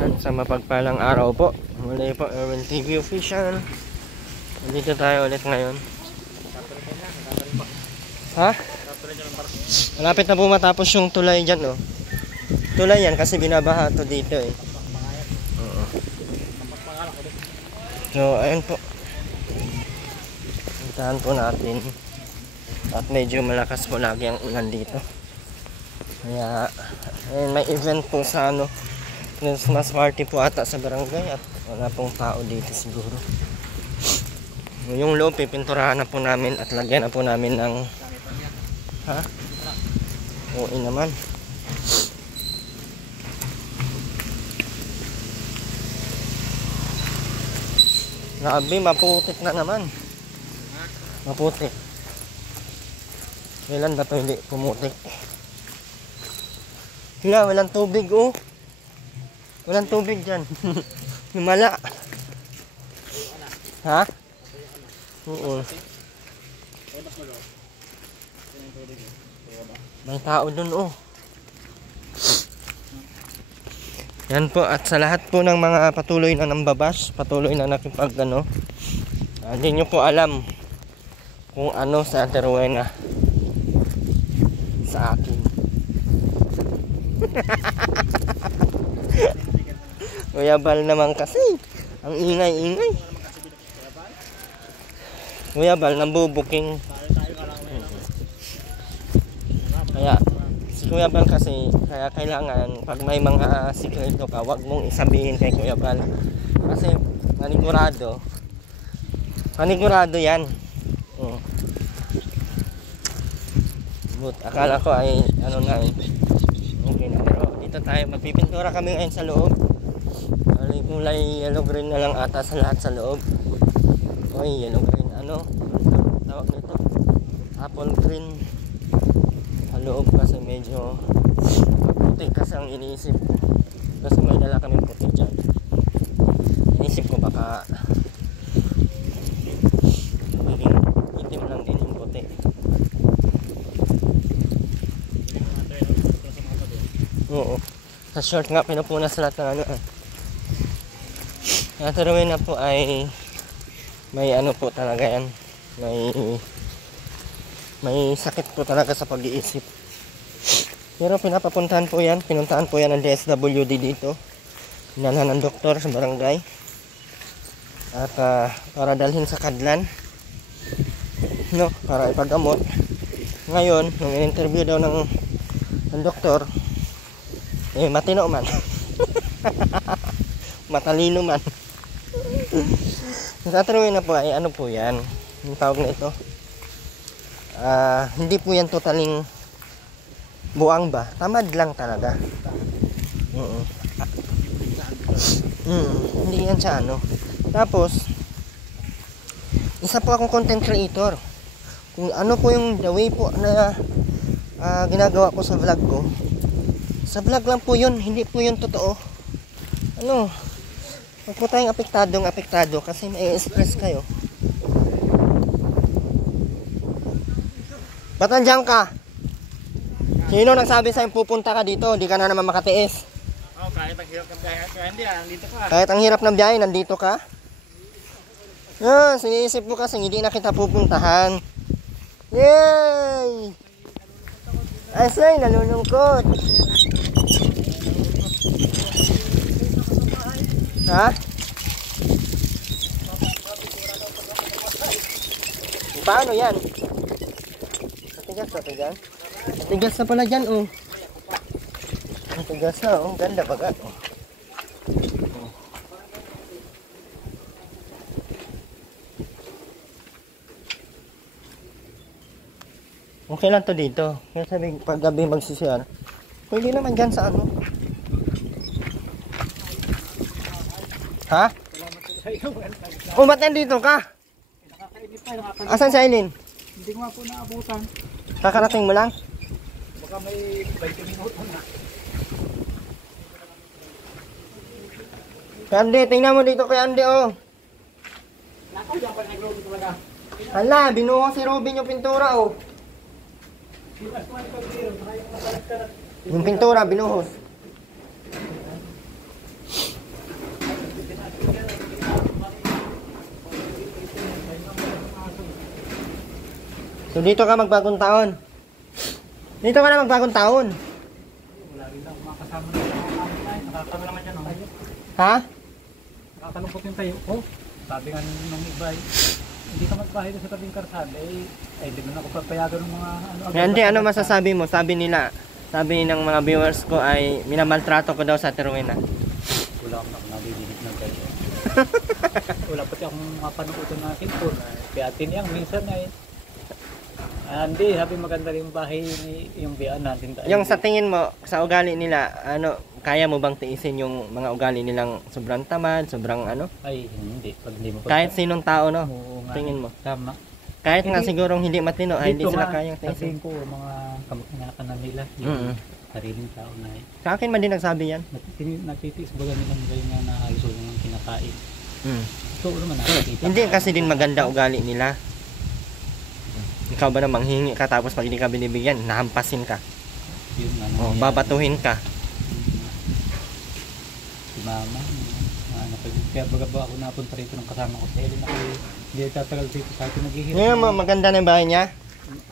At sa mapagpalang araw po, muli po Erwin TV Official. Nandito tayo ulit ngayon. Ha? Malapit na po matapos yung tulay dyan, oh. Tulay yan kasi binabaha to dito eh. Oo. So ayun po, puntahan po natin. At medyo malakas po lagi ang ulan dito. Kaya ayun, may event po sa Christmas party po ata sa barangay at wala pong tao dito siguro. Yung loob pipinturahan na po namin at lagyan na po namin ng oo naman. Grabe, maputik na naman. Maputik. Kailan ba ito hindi pumutik? Kaya walang tubig, oh. Walang tubig dyan. Lumala. Ha? Oo. May tao dun, oh. Yan po. At sa lahat po ng mga patuloy na nambabas, patuloy na nakipag hindi nyo po alam kung ano sa Ate Rowena sa akin. Kuya Bal naman kasi ang ingay-ingay. Kuya Bal nambubuking. Kaya si Kuya Bal kasi kaya kailangan pag may mga sikreto ka, wag mong isabihin kay Kuya Bal. Kasi panigurado yan. But akala ko ay okay na, pero dito tayo magpipintura kami ngayon sa loob. Kulay yellow green na lang ata sa lahat sa loob. Oy, yellow green, tawag nito, apple green sa loob kasi medyo puti kasi ang iniisip kasi may dala kaming puti dyan. Iniisip ko baka maging itim lang din yung puti. Oo, sa short nga pinupunas lahat ng Ate Rowena po ay may po talaga yan, may sakit po talaga sa pag-iisip, pero pinuntahan po yan ng DSWD dito, hinalhan ng doktor sa barangay at para dalhin sa Kadlan para ipagamot. Ngayon nung in-interview daw ng doktor, matino man matalino man. Sa Ate Rowena po ay po yan, yung tawag na ito, hindi po yan totaling buang ba, tamad lang talaga. Hindi yan siya Tapos isa po akong content creator. Kung ano po yung the way po na ginagawa ko sa vlog ko, sa vlog lang po yun, hindi po yun totoo. Huwag po tayong apektado kasi may stress kayo. Ba't nandiyan ka? Sino nagsabi sa'yo pupunta ka dito? Hindi ka na naman makatiis. Kahit ang hirap ng biyahe, nandito ka. Kahit ang hirap ng biyahe, nandito ka? Siniisip mo kasi hindi na kita pupuntahan. Yay! Asay, nalulungkot. Ha? Paano yan? Matigas. Matigas na pala dyan, oh. Matigas na, oh. Ganda baga. Okay lang to dito. Kaya sabi, pag gabi magsisiyar, pwede naman dyan sa Ha? Ba't nandito ka? Asan si Aileen? Hindi ko nga po naabutan. Kakarating mo lang? Baka may 20 minuto na. Kay Andy, tingnan mo dito kay Andy, oh. Nakaw dyan pa nag-robin talaga. Hala, binuhos si Robin yung pintura, oh. Yung pintura, binuhos. So dito ka magbagong taon. Dito ka na magbagong taon. Wala rin lang makasama na yung nakakano naman dyan. Ha? Nakakalungkot yung tayo. Oh, sabi nga nung iba, hindi ka magbahay doon sa tabing karsada. Di mo na ako papayagan ng mga ano. Hindi, ano masasabi mo? Sabi ng mga viewers ko ay minamaltrato ko daw sa Terwena. Wala akong nabibinig na kayo. Wala pati akong mapanood na cellphone. Kaya tiniyang minsan ay hindi, sabi maganda rin yung bahay ni yung biyaan natin. Yung sa tingin mo, sa ugali nila, ano, kaya mo bang tiisin yung mga ugali nilang sobrang tamad, sobrang ano? Ay, hindi. Pag hindi mo Kahit sinong tao, no? Oo nga. Tingin mo. Tama. Kahit nga Hindi- sigurong hindi matino, ay hindi Dito sila nga, kayang tiisin. sabihin ko, mga kamag-anakan na nila, yung Mm. sariling tao na Sa akin man din nagsabi yan. natitiis baga nilang gawin nga na halos yung kinakain. Mm. So, naman nakakita. Hindi kasi din maganda ugali nila. Ikaw ba namang hingi ka tapos pag hindi ka binibigyan, nahampasin ka. Yun nga. O, nangyayari. babatuhin ka. Si mama. Kaya baga ba ako napunta rito ng kasama ko sa Ellen ako hindi tatagal dito sa atin naghihirap. Ngayon mo, maganda na yung bahay niya.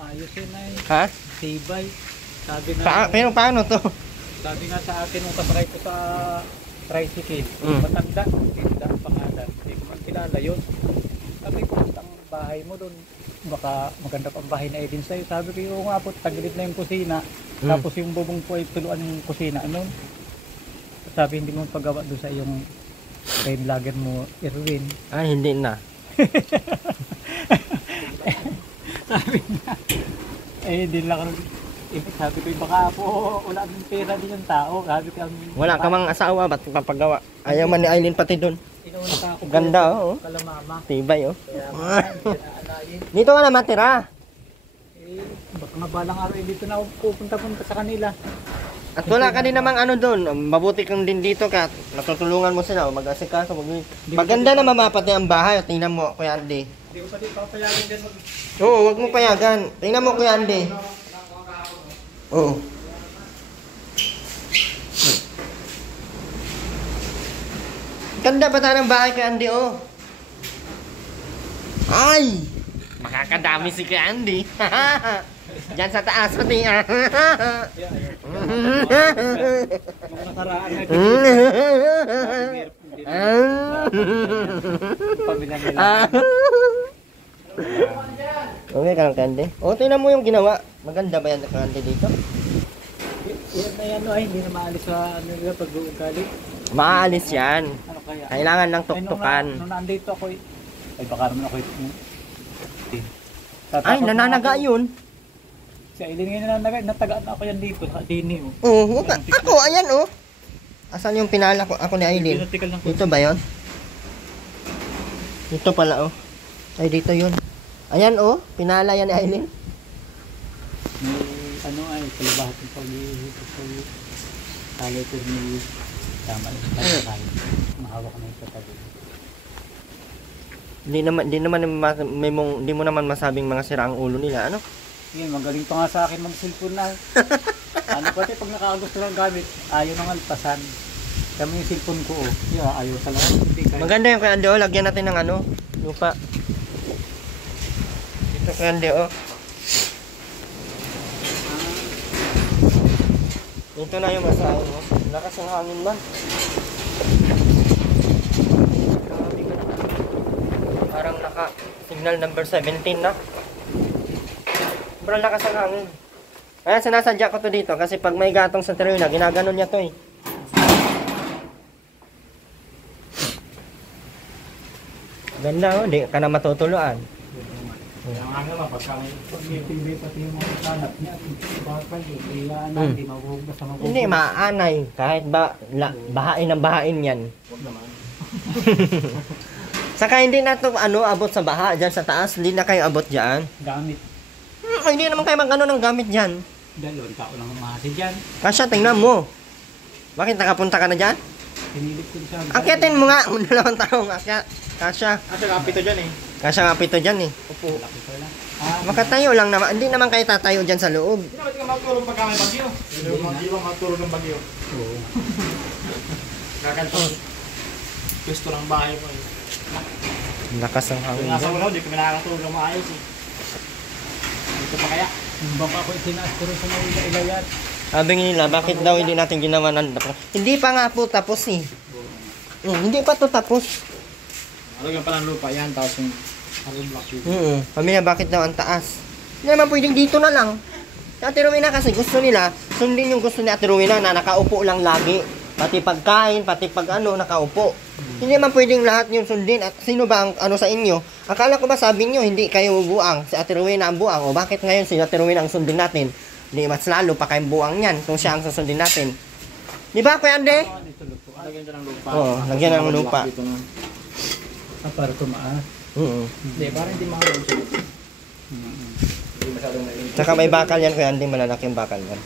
Ayos yun ay Ha? tibay. Sabi na, Pero paano to? sabi nga sa akin nung kasakay ko sa tricycle, Mm. matanda, tinda ang pangalan. Hindi ko man kilala yun. Sabi ko, ang bahay mo doon, baka maganda pang bahay na Eden sa'yo. Sabi ko, yung nga po, tagilid na yung kusina. Mm. Tapos yung bubong po ay tuluan yung kusina. Ano? Sabi, hindi mo paggawa doon sa yung kay vlogger mo, Erwin. Ah, hindi na. Sabi niya, hindi lang sabi ko, baka po wala ng pera din yung tao. Sabi ko, Wala ka mang asawa, ba't papagawa? Ayaw man ni Aileen pati doon. Inuuna ka ako. Ganda, oh. Kala mama. Tibay, oh. Kaya alayin. Dito ka na matira. Baka nga balang araw dito na ako pupunta-punta sa kanila. At wala ka din namang ano doon. Mabuti kang din dito ka. Natutulungan mo sila. Mag-asikaso. Maganda na mamapati ang bahay. Tingnan mo, Kuya Andy. Hindi ko pa din papayagan din mag... Oo, wag mo payagan. Tingnan mo, Kuya Andy. Oo. Ganda ba tayo ng bahay, Kuya Andy, oh? Ay! Makakadami si Kuya Andy. Diyan sa taas pati. Nung nakaraan na pamilya nila. Okay ka lang, Candy. O, tingnan mo yung ginawa. Maganda ba yan, Candy, dito? Yan na yan, ay hindi na maalis sa ano nila pag ugali. Maalis yan. Ano kaya? Kailangan ng tuktukan. Nung nandito ako, ay baka naman ako Ay, nananaga yun. Si Aileen ngayon nananaga, natagaan ako yan dito sa Dini. Oo, ako, ayan, oh. Asan yung pinala ko, ako ni Aileen? Dito ba yon? Dito pala, oh. Ay, dito yun. Ayan, oh. Pinala yan ni Aileen. May ano ay, kalabahat ng pag-iihip sa talay ko ni tama yung talay. Mahawak na yung katabi. Hindi mo naman masabing mga sira ang ulo nila, ano? Yan, magaling pa nga sa akin mag-cellphone na. Ano pati pag nakakagusto ng gamit, ayaw nang alpasan. Kami yung cellphone ko, oh. Yeah, ayaw talaga. Maganda yung kay Andy, oh. Lagyan natin ng ano, lupa. Dito kay Andy, oh. Dito na yung masahe mo. Lakas ng hangin man. Grabe ka na. Parang naka-signal number 17 na. Sobrang lakas ng hangin. Kaya sinasadya ko to dito kasi pag may gatong sa Terwena, ginaganon niya to eh. Ganda, oh. Di ka na matutuluan. Kaya nga naman, pagka may TV pati yung mga kanap niya, bakal yun, kaya hindi mahuhugas sa magugugas. Hindi, maanay. Kahit bahain ng bahain yan. Huwag naman. Saka hindi na to abot sa baha dyan sa taas. Hindi na kayo abot dyan. Gamit. Hindi naman kayo mag-ano ng gamit dyan. Dalawang tao lang umahati dyan. Kasya, tingnan mo. Bakit nakapunta ka na dyan? Pinilip ko siya. Akyatin mo nga. Dalawang taong akyat. Kasya. Kasi kapito dyan eh. Kasya nga pito dyan eh. Opo. Laki ko lang. Makatayo lang naman. Hindi naman kayo tatayo dyan sa loob. Hindi naman ka matulong pagka may bagyo. Hindi ba matulong ng bagyo? Oo. Kakanto. Gusto ng bahay mo eh. Lakas ng hangin. Nasa ulo, di kami nakakatulog ng maayos eh. Ito pa kaya? Yung bangka ko itinaas ko rin sa ilayat. Sabi nila, bakit daw hindi natin ginawa ng dako? Hindi pa nga po tapos eh. Hindi pa to tapos. Alagyan pa ng lupa yan, tapos yung hollow block dito. Kami na bakit daw ang taas? Hindi naman pwedeng dito na lang. Si Ate Rowena kasi gusto nila, sundin yung gusto ni Ate Rowena na nakaupo lang lagi. Pati pagkain, pati pag nakaupo. Hindi naman pwedeng lahat yung sundin. At sino ba ang ano sa inyo? Akala ko ba sabi nyo, hindi kayo buang. Si Ate Rowena ang buang. O bakit ngayon si Ate Rowena ang sundin natin? Hindi mas lalo pa kayong buang yan kung siya ang susundin natin. Di ba, Kuya Ande? Lagyan dyan ng lupa. Oo, lagyan ng lupa. Para tumaas. Hindi, parang hindi makakawin siya. Hindi masyadong naiinit. Tsaka may bakal yan, Kuya Ande. Malalaki yung bakal yan.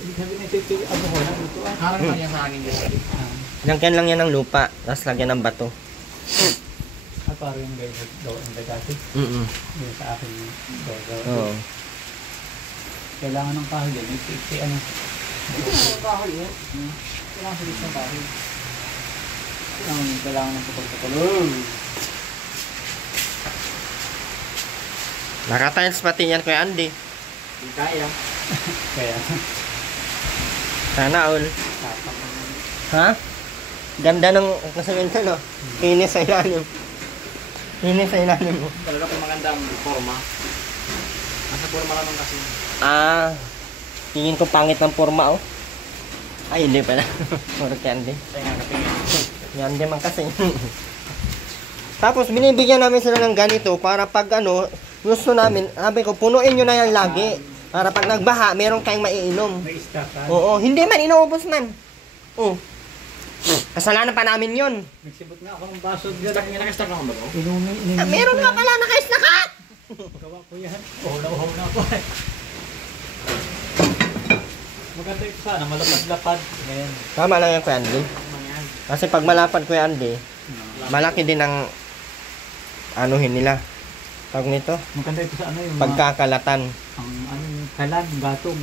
Ibig sabihin ito, ano ko lang ito ah. Harang lang yan sa akin dyan. Lagyan lang yan ng lupa. Tapos lagyan ng bato. Parang yung guys daw ang dagati. Yung sa akin daw. Oo. Kailangan ng kahoy yan. Ito ano. Ito yung kahoy yun. Kailangan sa ng kahoy. Kailangan ng pupul-pupul. Naka-tiles pati yan, Kuya Ande. Hindi kaya. Kaya. Sana all. Ha? Ganda ng kasamento, no? Kinis sa ilalim. Kinis sa ilalim mo. Talaga kung magandang forma. Nasa forma lang kasi. Tingin ko pangit ng forma, oh. Ay, hindi pala. Puro candy. Kaya nga kapingin. Yan din man kasi. Tapos, binibigyan namin sila ng ganito para pag gusto namin, sabi ko, punuin nyo na yan lagi. Para pag nagbaha, meron kayong maiinom. May stock ka. Oo, hindi man, inuubos man. Oo. Kasalanan pa namin yun. Nagsibot nga ako ng baso. Nakastack lang ba ito? Meron nga pala, naka-snack ka! Gawa ko yan. Uhaw na ako. Maganda ito sana, malapad-lapad. Ayan. Tama lang yan, Kuya Andy. Kasi pag malapad, Kuya Andy, malaki din ang anuhin nila. Pag nito, Maganda ito sa ano yung pagkakalatan. ang ano yung kalan, gatong.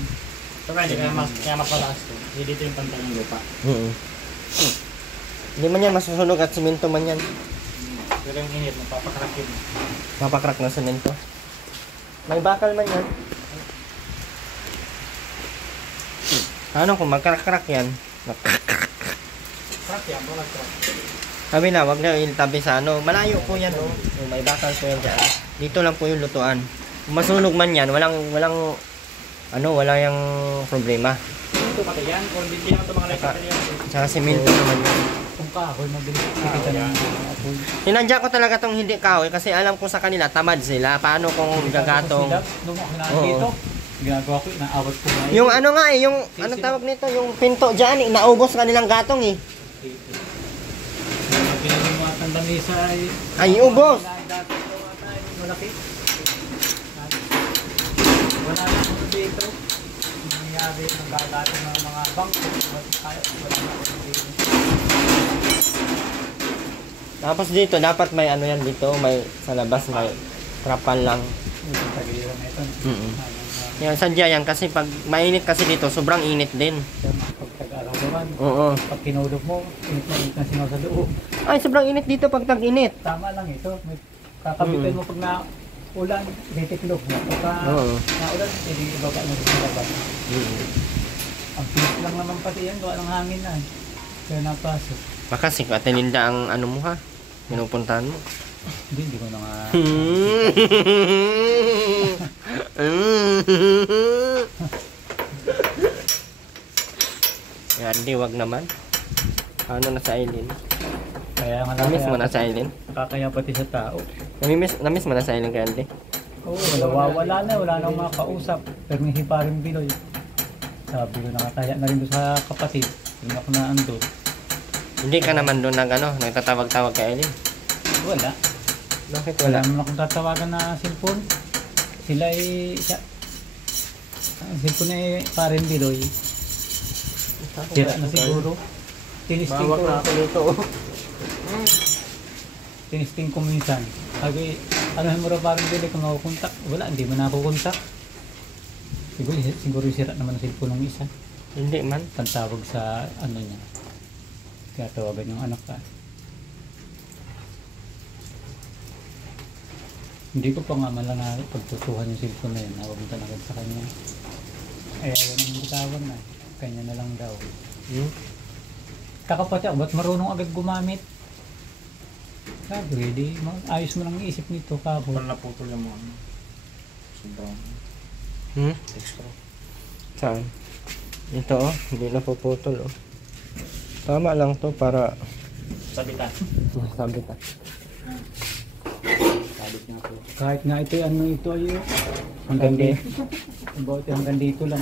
So kaya mas mataas to. Hindi dito yung pantay ng lupa. Hindi man yan masusunog at simento man yan. Pero yung init, magpapakrak yun. Mapakrak ng simento. May bakal man yan. Ano kung magkrak-krak yan? Crack yan, walang crack. Sabi na, wag na iltabi sa malayo po yan, oh. May bakal po yan dyan. Dito lang po yung lutuan. Kung masunog man yan, walang yung problema. Ito pati yan, kung hindi naman ito mga electrical yan. Tsaka simento naman yan. Kung kahoy, mabilis kita ng apoy. Sinadya ko talaga tong hindi kahoy kasi alam ko sa kanila, tamad sila. Paano kung gagatong? Nung ako na Oo. dito, ginagawa ko, inaawat ko na Yung yung tawag nito, yung pinto dyan, naubos kanilang gatong eh. Pinagimatan lamisa Ay, ubos! Malaki. Wala na ako dito. Nangyari ng gagating ng mga bangko. Wala na ako dito. Tapos dito, dapat may yan dito, may sa labas, may trapal lang. Itong tagilan na ito. Yan, sadya yan kasi pag mainit kasi dito, sobrang init din. Pag tag-araw-arawan, Oo. pag kinulog mo, init na singaw sa loob. Ay, sobrang init dito pag tag-init. Tama lang ito. May kakabitin mo pag na ulan, titiklog mo. Pagka Oo. naulan, hindi ibaba mo sa labas. Ang pilit lang naman pati yan, gawa ng hangin na. Kaya napasok. Baka si Ate Linda ang mo ha, pinupuntahan mo. Hindi ko na nga. Yan, di wag naman. Ano na sa Aileen? Kaya nga Namiss mo na sa Aileen? nakakaya pati sa tao. Namiss mo na sa Aileen kay Andy? Oo, wala na mga kausap. Pero may hiparing Biloy. Sabi ko, nakataya na rin doon sa kapatid. Hindi ako na ando. Hindi ka naman doon nagtatawag-tawag kay Aileen? Wala. Bakit Wala wala? naman akong tatawagan na cellphone. Sila ang cellphone ay parin Biloy. Sira na siguro. Tinisting Bawak na ko. ako dito. Tinisting ko minsan. Sabi, ano mo raw parang Biloy kung makukontak? Wala, hindi mo na ako kontak. Siguro sira naman ang cellphone ng isa. Hindi man. Tantawag sa ano niya. Kaya tawagan yung anak ka. Hindi ko pa nga malanari pagtutuhan yung cellphone na yun. Nawapunta na agad sa kanya. Eh, ayaw nang bitawan na. Kanya na lang daw. Hmm? Kakapatid ako, ba't marunong agad gumamit? Sabi, di, ayos mo lang isip nito kapon. Parang naputol yung mga sobrang Hmm? extra. Saan? Ito oh, hindi na puputol oh. Tama lang to para Sabitan. sabi ka. Sabit nga po. Kahit nga ito, ano ito ay hanggang dito. Hanggang dito lang.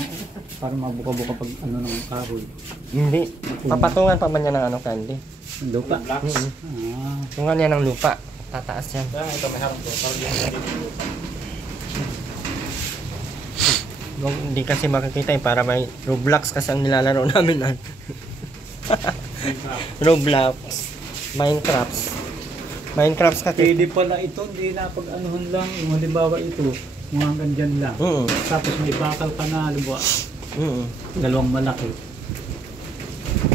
Para mabuka-buka pag ano ng kahoy. Hindi. Papatungan pa man niya ng ano candy. Lupa. Blocks. Ah, Tungan niya ng lupa. Tataas yan. Kaya ito may harap to. Parang yung natin dito. Hindi kasi makikita eh, para may Roblox kasi ang nilalaro namin ah. Roblox. Minecraft kasi. pwede pala ito, hindi na pag anuhan lang. Yung halimbawa ito, mga hanggang dyan lang. Tapos may bakal ka na, halimbawa, dalawang malaki.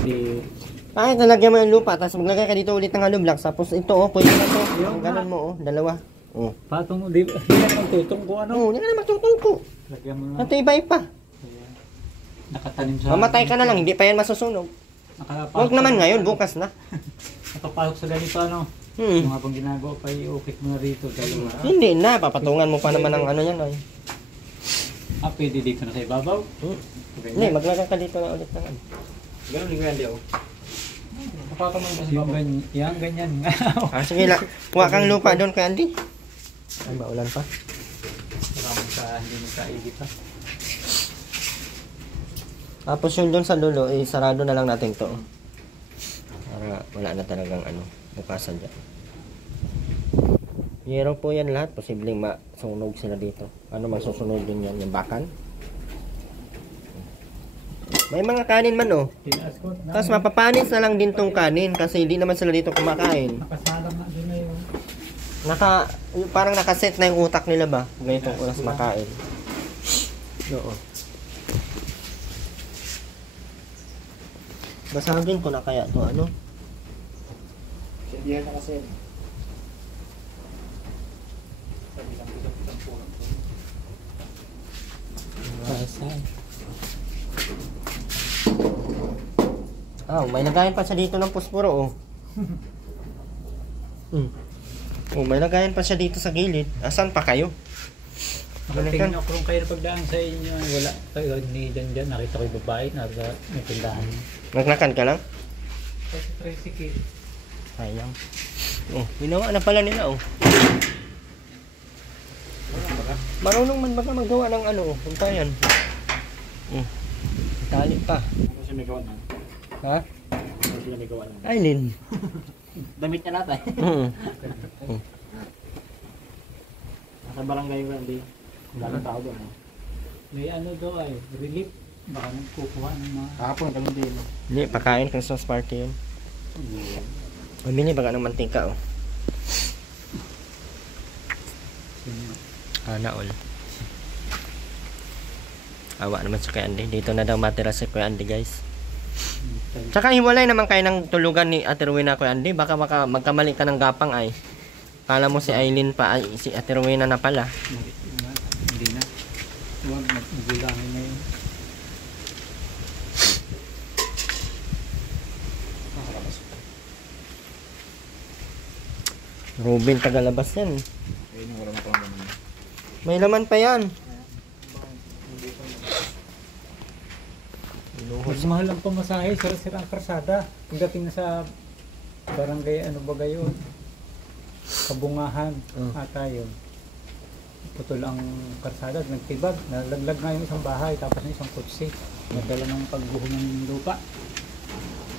Di, Ay, nalagyan mo yung lupa, tapos maglagay ka dito ulit ng Roblox. Tapos ito oh, pwede na to. Ang ganun mo oh, dalawa. Oh. patong, di ba magtutong ko ano? Oh, hindi ka na magtutungko. Lagyan mo na. Natibay pa. Ayan. Nakatanim sa... Mamatay ka na lang, hindi pa yan masusunog. Nakapasok Huwag naman sa- ngayon, bukas na. Nakapasok sa ganito ano? Hmm. Yung habang ginagawa pa, iukit mo na rito. Dalawa. Hindi na, papatungan mo pa naman ng ano yan ay. Ah, pwede dito na sa ibabaw? Hindi, maglagay ka dito na ulit ng ano. Ganun yung hindi ako. Napakamang ba sa Yung baba? ganyan, yan, ganyan. Ah, sige la. Kuha kang lupa doon kay Andy. Ay, maulan pa. Maraming sa, hindi mo sa ibig pa. Tapos yun doon sa dulo, sarado na lang natin to. Para wala na talagang ano, bukasan dyan. Yero po yan lahat, posibleng masunog sila dito. Ano magsusunog din yan, yung bakan. May mga kanin man oh. Tinaas ko. Tapos mapapanis na lang din tong kanin kasi hindi naman sila dito kumakain. Nakasalang na din na yun. Parang nakaset na yung utak nila ba? Ganitong oras makain. Oo. Basagin ko na kaya to ano? Sindihan na kasi. Sabi lang dito po. Basag. Ah, may lagayan pa siya dito ng pusporo oh. Oh, may lagayan pa siya dito sa gilid. Asan pa kayo? Tingin ako kung kayo pagdaan sa inyo, wala kayo, hindi dyan, nakita ko yung babae na may tindahan. Naglakan ka lang? Kasi tricycle. Sayang. Oh, ginawa na pala nila oh. Marunong man baga magawa ng ano oh, puntayan. Tali pa. Kasi may gawa na. Ha? Kasi may gawa na. Aileen. Damit niya natin. Mm. Nasa barangay ko hindi. Wala tao doon. May ano daw ay, relief. Baka nagkukuha ng mga... Kahapon ganun din. Hindi, pakain Christmas party yun. Mamili baga ng mantika oh. Ana all. Awa naman sa kay Andy. Dito na daw matira si Kuya Andy guys. Tsaka hiwalay naman kayo ng tulugan ni Ate Rowena Kuya Andy. Baka magkamali ka ng gapang ay. Kala mo si Aileen pa ay si Ate Rowena na pala. Hindi na. Huwag magulangin na yun. Ruben tagalabas yan. Ayun yung wala na pang ganun. May laman pa yan. Mas mahal ang pamasahe, sira-sira ang karsada. Pagdating na sa barangay, ano ba gayon? Kabungahan, ata yun. Putol ang karsada, nagtibag. Nalaglag nga yung isang bahay, tapos yung isang kutsi. Nadala ng pagbuho ng lupa.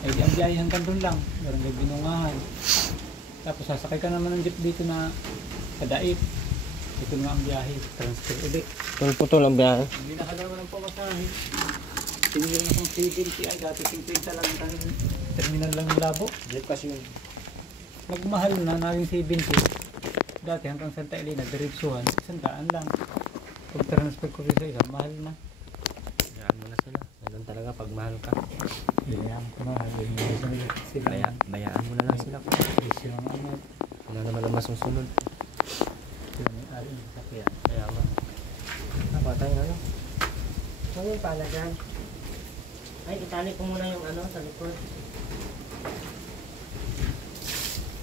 Ay di ang biyahe hanggang doon lang, barangay Binungahan. Tapos sasakay ka naman ng jeep dito na kadaip. Ito nga ang biyahe, transfer ulit. Putol ang biyahe. Hindi nakalaman ng pamasahe. Tinigil na kong 70 ay dati 50 lang ang terminal lang ng labo. Jeep kasi yun. Magmahal na naging 70. Dati hanggang Santa Elena, diretsuhan, 100 lang. Pag transfer ko rin sa isa, mahal na. Hayaan mo na sila. Ganun talaga pag mahal ka. Bayaan ko na, sila. Bayaan mo na lang sila. Isyo ang ano. Wala naman ang masusunod. Sila may Alin, sakyan. Kaya nga. Napatay ano? Ano yung pala dyan? Ay, itali ko muna yung ano sa likod.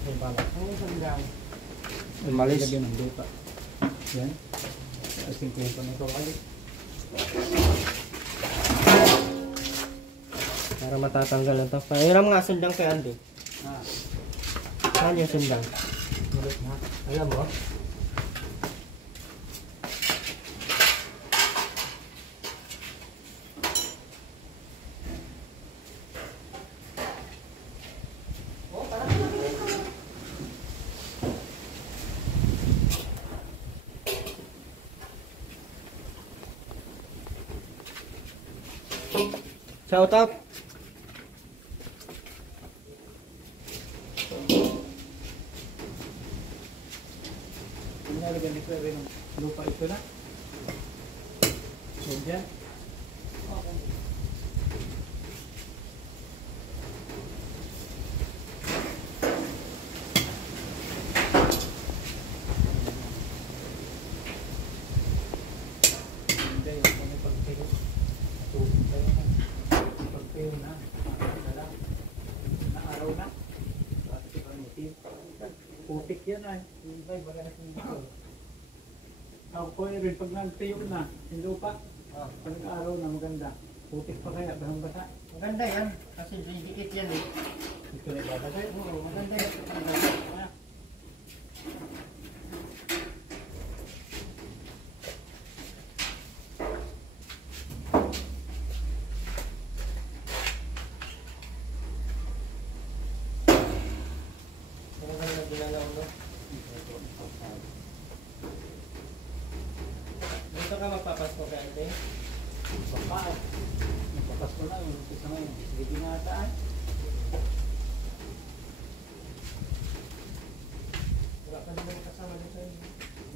Ay, bala. Ano yung sandang? Umalis. Lagyan ng lupa. Yan. Asin ko yung panito kali. Para matatanggal ang to. Pahiram nga sundang kay Andy. Ah, Saan yung sundang? ulit na. Alam mo? Oh, parang shout out. Pinalagyan dito rin ng lupa ito na. Yan dyan. Hindi, yung may pagpilo. Tubig tayo na. Pagpilo na. Na araw na. Bakit ito ang motiv? Putik yan ay. Yung iba'y wala na kong dito. Ako ko rin pag nagtayo na, yung lupa, pag nag-araw na maganda. Putik pa kaya, bahang basa. Maganda yan. Kasi dikit yan eh. Ito na ilalagay. Oo, maganda yan. Ah, Maganda ginalaw mo. Dito ka magpapasko ka ate. Baka, nagpapas ko na yung umpisa ngayon. Sige ginataan. Wala ka naman kasama dito sa inyo.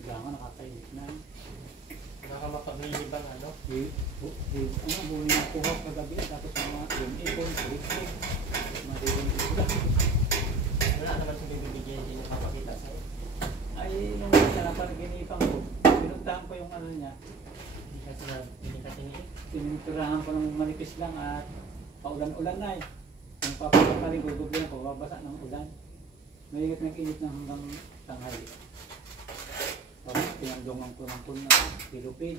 Kailangan nakakainit na. Wala ka mapaglilibang ano. Ano, buhay na kuha kagabi, tapos mga yung ipon, kulit-kulit. Maririnig ko lang. Wala naman sa bibigyan hindi napapakita sa'yo. Ay, nung panaginipang ko, pinuntahan ko yung ano niya. Hindi ka tiniit. Tinuturahan ko ng manipis lang at paulan-ulan na eh. Kung papapakaling gugublin ko, babasa ng ulan. Mayigit ng init na hanggang tanghali. Tapos pinandungan ko ng puno na pilupin.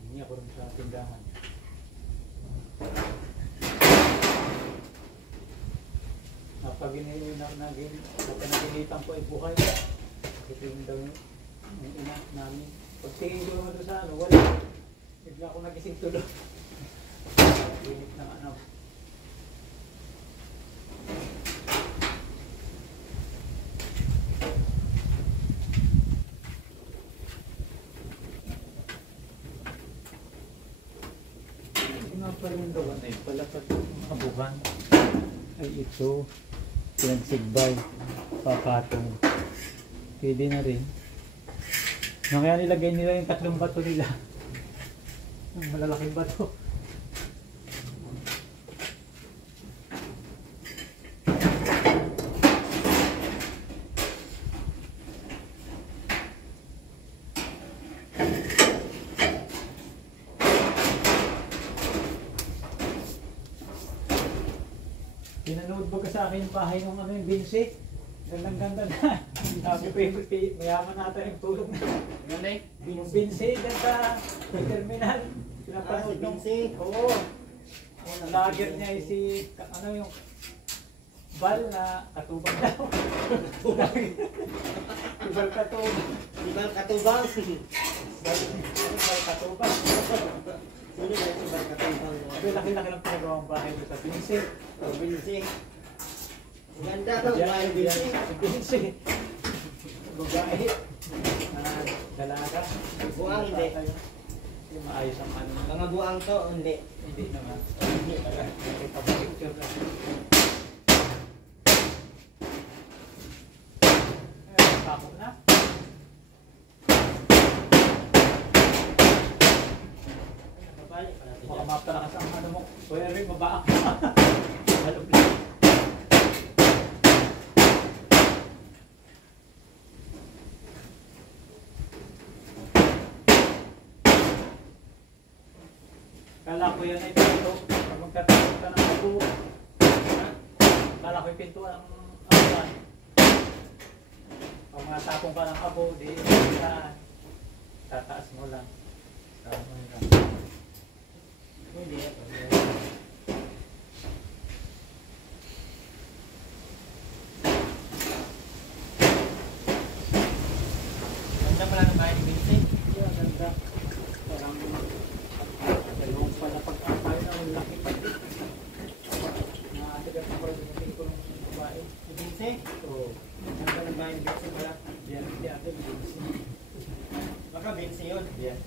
Hindi ako rin sa tindahan. Napaginitan ko ay buhay. Ito yung daw yung ina namin. Pagtingin ko naman doon sa ano, wala. Bigla ako nagising tulog. Init ng ano. Pinapalindawan na yun. Pala pag abuhan ay ito. Pinagsigbay. Papatong. Pwede na rin. Na kaya nilagay nila yung 3 bato nila. Ang malalaking bato. Pinanood ba ka sa akin yung bahay ng ano yung Vinci? Gandang-ganda na. Sabi ko yung mayaman natin yung tulog na. Yan eh. Yung Vinci dyan sa terminal. Pinapanood nung oo. Lager niya yung si, ano yung Bal na katubang daw. Bal katubang. Ibang katubang. Bal katubang. Sino ba yung ibang katubang? Sabi laki-laki ng pinagawang bahay doon sa Vinci. Binsi. Ganda to. Bahay Yan, Binsi. si Vinci. Babae. Dalaga. Buang hindi. Yung maayos ang ano. Mga buang to, hindi. Hindi naman. Hindi talaga. Nakita mo picture na. Takot na. Babalik pa natin Baka yan. mapalakas ang ano mo. Kuya rin, mabaak ka. Halog na. Kala ko yan ay pinto. Pag magkatapos ka ng abo. Kala ko yung pinto ang abuan. Pag matapong ka ng abo, di saan. Tataas mo lang. Tataas mo lang. Hindi. Ganda pala ng bahay ni Vincent. Yeah, ganda. Parang dalawang pala pag-akay na ang laki pa. Nakatigat na pala yung ko ng babae. Si Vincent? So, Ganda ng bahay ni Vincent pala. yan hindi ate bilis. Baka Vincent yun. Yan.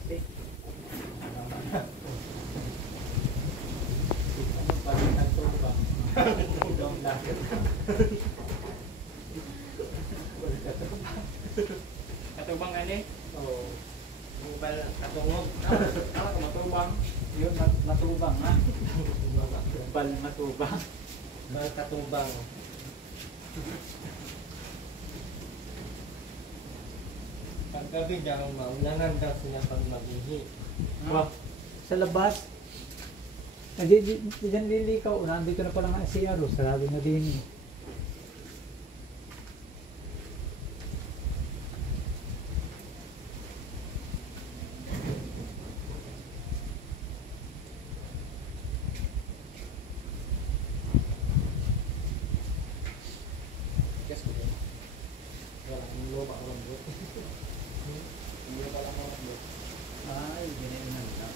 Ano balikan to ba? Doon lahat. Balikan to ba? Katubang ano eh? Oo. Mubal katungog. Matubang. Yun, matubang ha. Bal matubang. Bal katubang. Paggabi daw, maulangan daw sila pag mag-ihi. Wow. Sa labas. Diyan lilikaw. Nandito na pala nga si Aro. Sarado na din. Yes, ko din. Wala, ang loba ko lang bro. Hindi pa lang ako bro. Ay, ganyan na lang.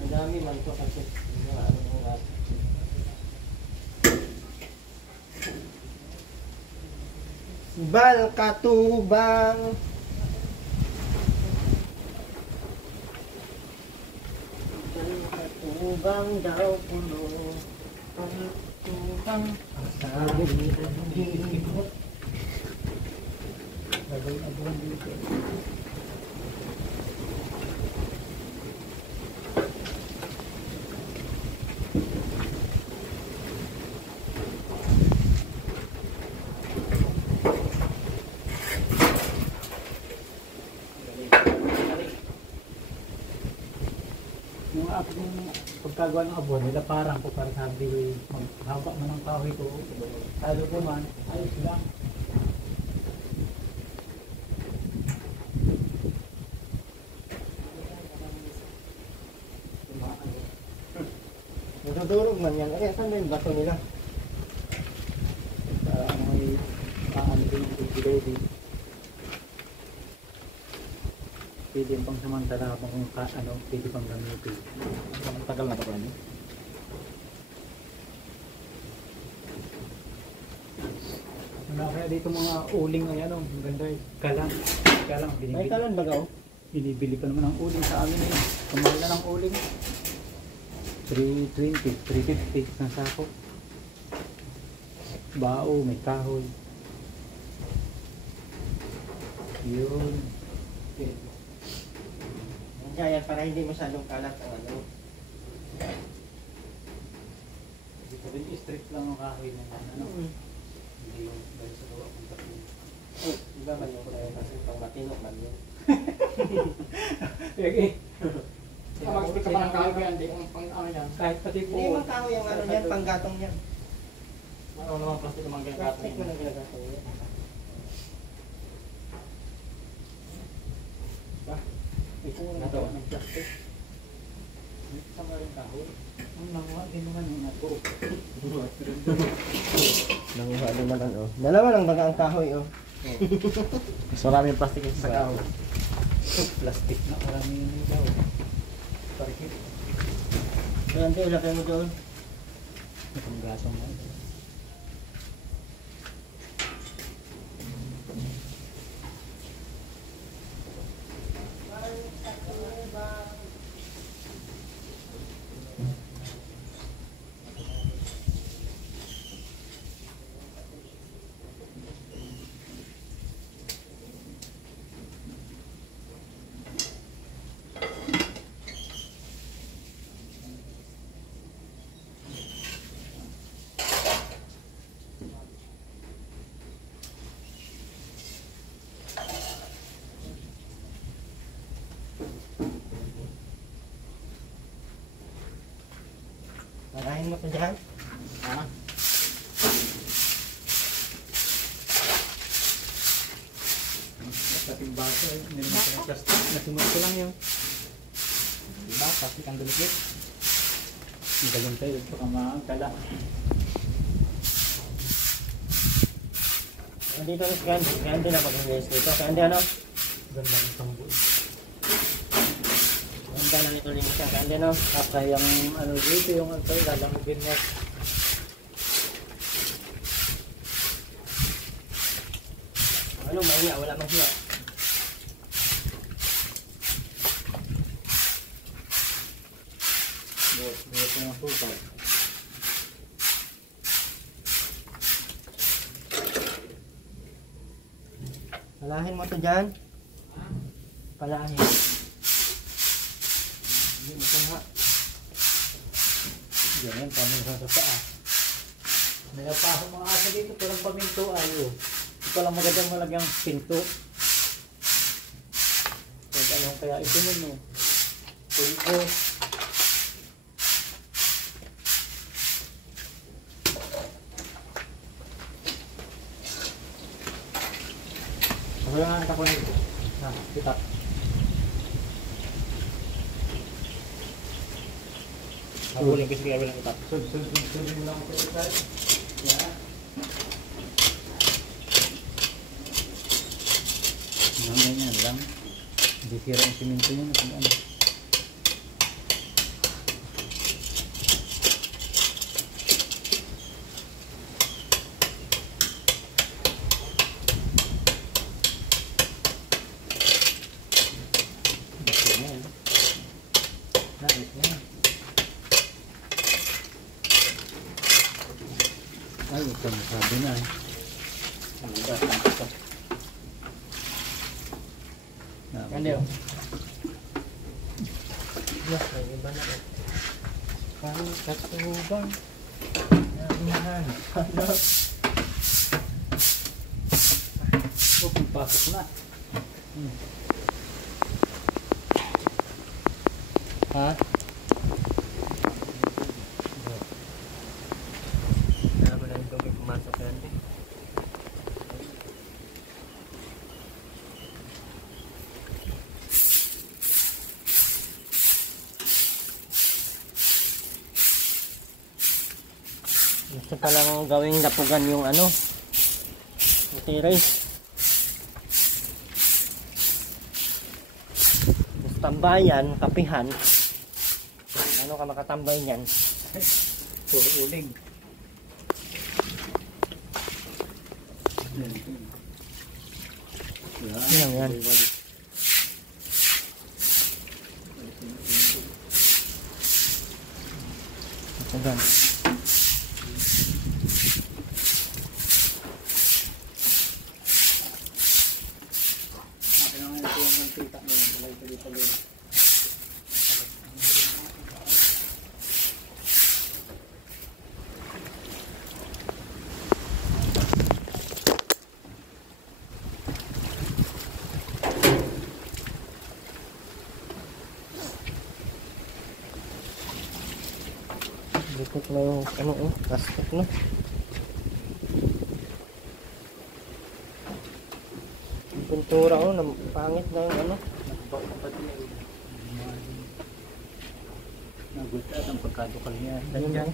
Madami man to kasi yung ano yung lahat. Bal katubang. Bal katubang daw puno. Bal katubang. Sabi ng hihimot. Gagawin abuhan dito. Yung aking pagkagawa ng abon, nila parang ko para sabi maghaba man ang kahoy ko. Talo ko man, ayos lang. Nadudurog man yan. Eh, saan ba yung bato nila? Para may paano din yung pwede. Pwede pang samantala habang kung ano, pwede pang gamitin. Tagal na ito pa niyo. Wala kaya dito mga uling ay ano, ang ganda eh. Kalang. Kalang, May kalan ba gaw? binibili pa naman ang uling sa amin eh. Kamahal na ng uling. 320, 350 ng sako. Bao, may kahoy. Yun. Okay. Kaya para hindi masyadong kalat ang ano. Dito rin strict lang ang kahoy ng ano. Hindi yung dahil sa gawa kung tapos. Oh, iba man yung kaya kasi pang matinok man yun. Eh, Mag-speak ka pa ng kahoy ko yan, di ang pang-ano yan. kahit pati po. Hindi man kahoy yung ano niyan, panggatong niyan. Ano naman plastic naman kaya Plastic mo na ginagatong niyan. Ito na daw ng plastic. nga rin kahoy. Ang nanguha din naman yung ako. Nanguha din naman oh. Dalawa lang baga ang kahoy oh. Mas maraming plastic sa kao. Plastic na marami yun daw. Parikit. Ayan tayo, ilagay mo doon. Itong gatong mo. Parahin mo ito dyan. Ah. Dating baso eh. Hindi naman sa plastic. Nasunod ko lang yung Diba? Plastic ang dulikit. magaling tayo. Baka maangkala. Nandito rin si Candy. Candy na mag-invest dito. Candy ano? Ganda ng tambo. Ganda na nito linis ka. Candy ano? Asa yung ano dito yung ano tayo. Lalamugin mo. Ano, mahiya. Wala mang hiya. Buot ko ng pupal. Palahin mo ito dyan. Palahin. Hindi mo ito nga. Ganyan, paminsan sa paa. May napahong mga asa dito, parang paminto ayo. Ito lang magandang malagang pinto. Kaya ito mo no. Pinto. Wala nga ang tako nito. Kita. Nabulin kasi kaya walang itak. Sud mo lang ako sa yeah. Ganyan lang. Hindi sira ang simento niya. Kung ano. Ay, ito sabi na eh. Candy oh. Yes, may iba na oh. Parang katubang. Namihan. Ano? Oh, pagpasok na. Ha? Kaya mo na yung tubig pumasok yan. Gusto palang gawing lapugan yung ano, yung terrace. Gusto tambayan, kapihan. Ano ka makatambay niyan? Puro uling. Yan, yan. Ito dyan. Akin na nga ito yung mantika mo. Balay ka dito lang. Likot na yung ano oh, plastic no. Yung pintura oh, pangit na yung ano. Nagulat ang pagkadukal niya. Ayun lang.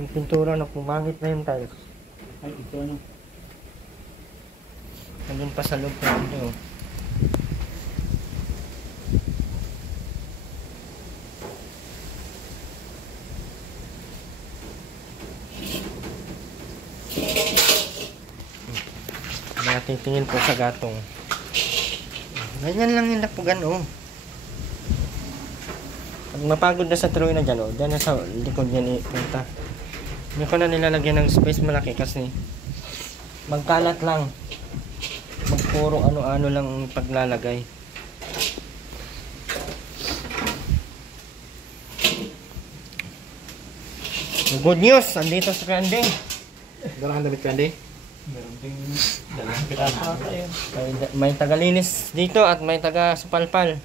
Yung pintura na pumangit na yung tiles. Ay, ito ano. Nandun pa sa loob ko ito. Natitingin po sa gatong. Ganyan lang yung lapugan, oh. Pag mapagod na sa tuloy na dyan, oh, dyan na sa likod niya ni punta. Hindi ko na nilalagyan ng space malaki kasi magkalat lang. Magpuro ano-ano lang ang paglalagay. Good news! Andito sa Candy. Dalang damit kandi. Meron ding dalang pirata tayo. May tagalinis dito at may taga supalpal.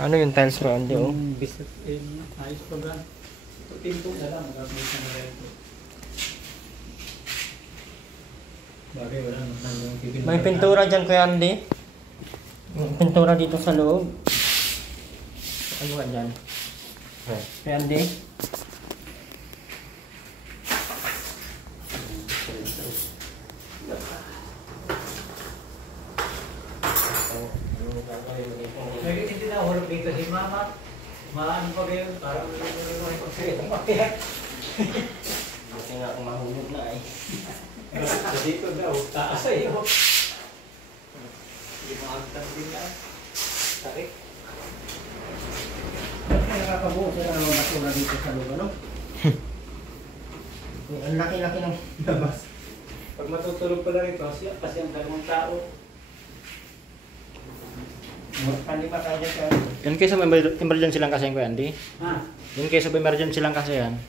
Ano yung tiles ko, Andy? Oh? Yung business in ayos program. Ito tinto na lang. Magagawin sa mga ito. Bagay, wala naman yung pipin. May pintura dyan, Kuya Andy. May pintura dito sa loob. Ano ba dyan? Kuya Andy? Hindi na hulog dito si Mama. Maano pa ba yun? Parang may pagsirit ang makiyak. Buti nga kung mahulog na eh. Dito daw, taas ay iyo. Hindi makakita din na. Tarik. Nakakabuo sila ng mga basura dito sa loob, ano? Ang laki-laki ng labas. Pag matutulog pala rito, kasi ang dalawang tao. Pandi pa tayo dyan. Yan kaysa may emergency lang kasi yan ko Andy. Ha? Yan kaysa may emergency lang kasi yan.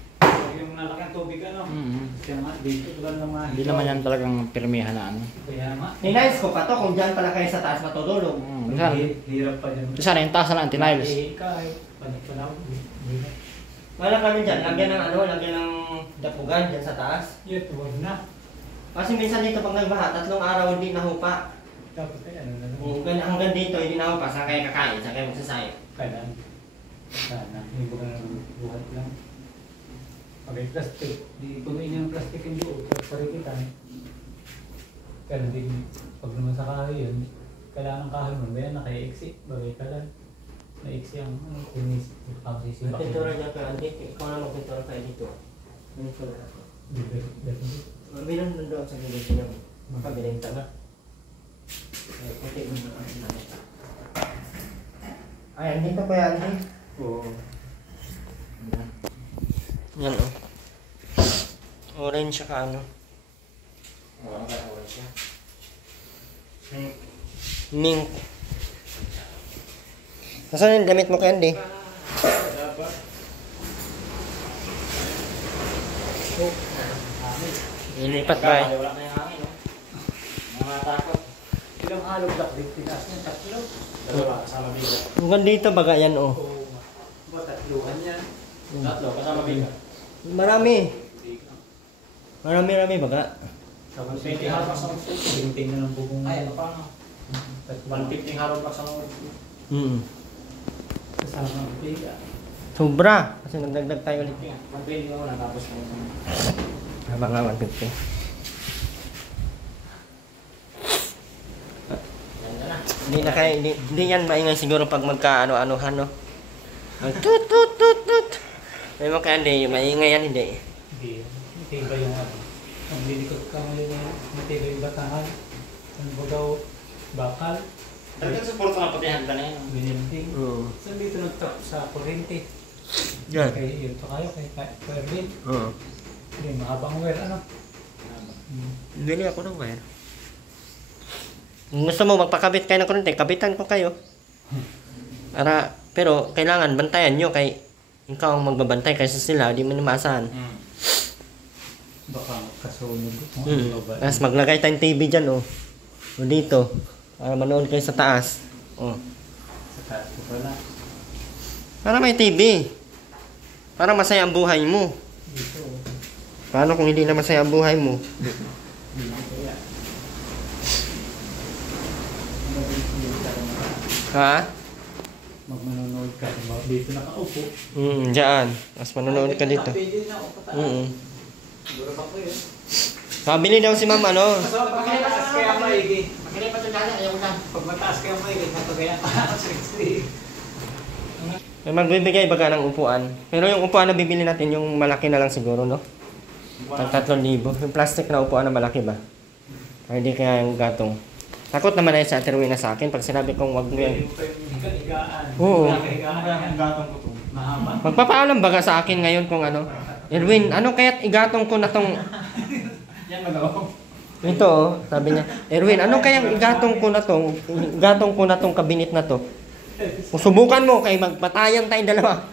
Yung nalaking tubig ano? Mm-hmm. Kaya nga, dito tulad ng mga Hindi naman yan talagang pirmihan na ano. Kaya nga. Ninais ko pa to kung dyan pala kayo sa taas matutulog. Minsan, Hirap pa dyan. sana yung taas na lang tiniles. Panik pa lang. Wala kami dyan, lagyan ng ano, lagyan ng dapugan dyan sa taas. Yun, huwag na. Kasi minsan dito pag nagbaha, 3 araw hindi nahupa. Dapat ay ano na lang. Hanggang dito hindi nahupa, saan kayo kakain, saan kayo magsasayang. Kailan? Sana. Hindi ko na buhat lang. Okay, plastic. Di punuin niya ng plastic yung buo. Parikitan. Kaya din, pag naman sa kahoy yun, kailangan ng kahoy mo. Bayan na kaya iksi. Bagay ka lang. Naiksi ang kunis. Ang pintura dyan ka, Andy, ikaw na magpintura kayo dito. Pintura ako. Mabilang nun doon sa gilid niya. Makabilinta na. Ay, puti mo na kasi nakita. Ay, andito pa yan, Andy. Oo. Yan o. Orange siya ka ano. Oo, orange siya. Mink. Nasaan yung damit mo kay Andy? Ilipat ba eh? Wala na yung hangin, no? Nakatakot. Ilang halong block din tinaas niya? Tatlo? Dalawa, kasama biga. Hanggang dito baga yan o. Oo. Ba, tatluhan yan. Tatlo, kasama biga. Marami. Marami baga. Tapos 20 harap sa mga Binting na ng bubong. Ay, ano pa, no? 150 harap lang sa mga. Kasama ang biga. Sobra. Kasi nagdagdag tayo ulit. 120 mo na, tapos mo. Habang nga 150. Hindi yan maingay siguro pag magka-ano-anuhan, no? Ang tut tut tut tut. May mga kaya hindi, maingay yan, hindi. Hindi. Matibay yung ano. Ang lilikot ka mo yung matibay yung batangan. Ano ba daw? Bakal. Talagang support na pati handa na yan. Binilting. Oo. Saan dito nagtap sa kurente? Yan. Kay ito kayo, kay Perlin. Oo. Hindi, mahabang wear, ano? Bili ako ng wire. Kung gusto mo magpakabit kayo ng kurente, kabitan ko kayo. Pero kailangan bantayan nyo kay ikaw ang magbabantay kaysa sila, di mo maasahan. Baka kasunog. Tapos maglagay tayong TV dyan, oh. O dito. Para manood kayo sa taas. Oh. Sa taas ko pala. Para may TV. Para masaya ang buhay mo. Dito. Paano kung hindi na masaya ang buhay mo? Dito kaya. Ha? Magmanonood ka dito nakaupo. Diyan. Mas manonood ka dito. Pwede na ako pataas. Siguro ba ko yun? Pabili daw si ma'am ano. So, pag mataas kaya maigi. Pakilay pa ito dali, ayaw na. Pag mataas kaya maigi, natugaya pa. 60. May magbibigay baga ng upuan. Pero yung upuan na bibili natin, yung malaki na lang siguro, no? Tag 3,000. Yung plastic na upuan na malaki ba? Ay, hindi kaya yung gatong. Takot naman ay sa Erwin na sa akin pag sinabi kong wag mo yan. Higaan. Oo. Higaan. gatong ko to. Mahaba. Magpapaalam baga sa akin ngayon kung ano. Erwin, ano kaya't igatong ko na tong... Yan magawa. Ito oh, sabi niya. Erwin, ano kayang igatong ko na tong kabinet na to? Kung subukan mo, kay magpatayan tayong dalawa.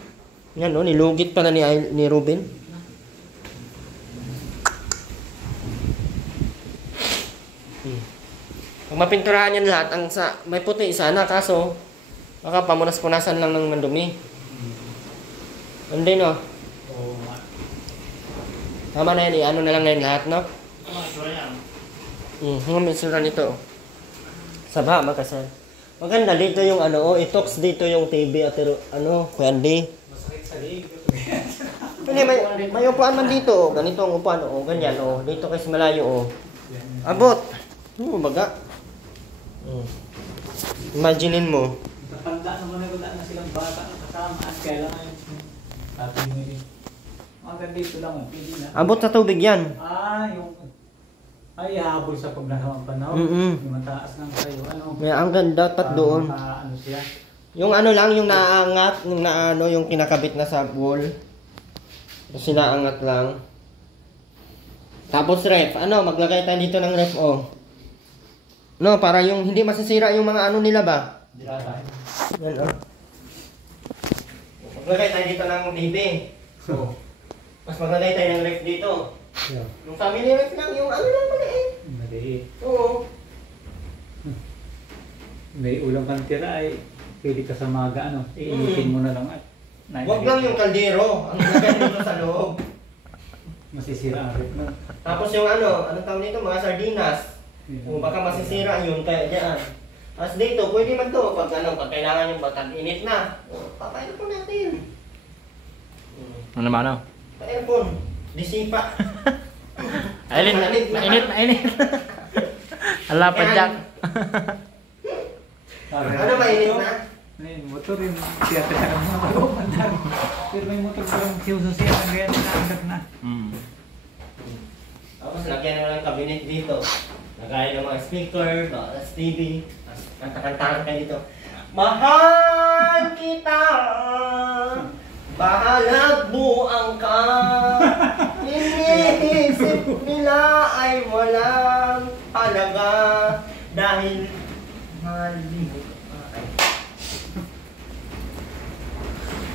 Yan oh, nilugit pa na ni Ruben. Kung mapinturahan yan lahat, may puti sana, kaso baka pamunas-punasan lang ng mandumi. Hindi no? Oo. Tama na yan, ano na lang na yun lahat, no? Sura yan. Ang mensura nito. Sabha, magkasal. Maganda dito yung ano, itox dito yung TV at ano, Kuya Andy. Masakit sa liig. Hindi, may upuan man dito, oh. Ganito ang upuan, oh. Ganyan, oh. Dito kasi malayo, oh. Abot. Baga. Imaginein mo. Natanda naman na silang bata na kasama at kailangan natin nila. Hanggang dito lang, pwede na. Abot sa tubig yan. Yung... Ay, habol sa pagnahawang panahon. Yung mataas ng kayo. Ano? May ang ganda dapat doon. Ano siya? Yung ano lang, yung naangat, yung naano, yung kinakabit na sa wall. Yung sinaangat lang. Tapos ref, ano, maglagay tayo dito ng ref, oh. No, para yung hindi masisira yung mga ano nila ba? Dilata. Yan, oh. Maglagay tayo dito ng TV. So, mas maglagay tayo ng ref dito. Yeah. Yung family ref lang, yung ano lang maliit. Maliit. Oo. May ulam kang tira ay pwede ka sa maga, ano, iinitin mo na lang at Huwag lang yung kaldero, ang lagay dito sa loob. masisira ang rep, no? Tapos yung ano, anong tawag nito, mga sardinas. Kung baka masisira yun, kaya dyan. As dito, pwede man to, pag kailangan yung batang init na. Papain po natin. Ano naman ano? Pa-aircon. Disipa. Mainit. Ala pa Jack. Ano mainit na? May motor yung tiyata ka ng mga magpapandar. Pero may motor ko yung siya ang ganyan na agad na. Tapos lagyan mo lang cabinet dito. Lagay ng mga speaker, mga TV. Tapos kanta-kantahan ka dito. Mahal kita! Bahalag buang ka! Iniisip nila ay walang halaga dahil malimutan.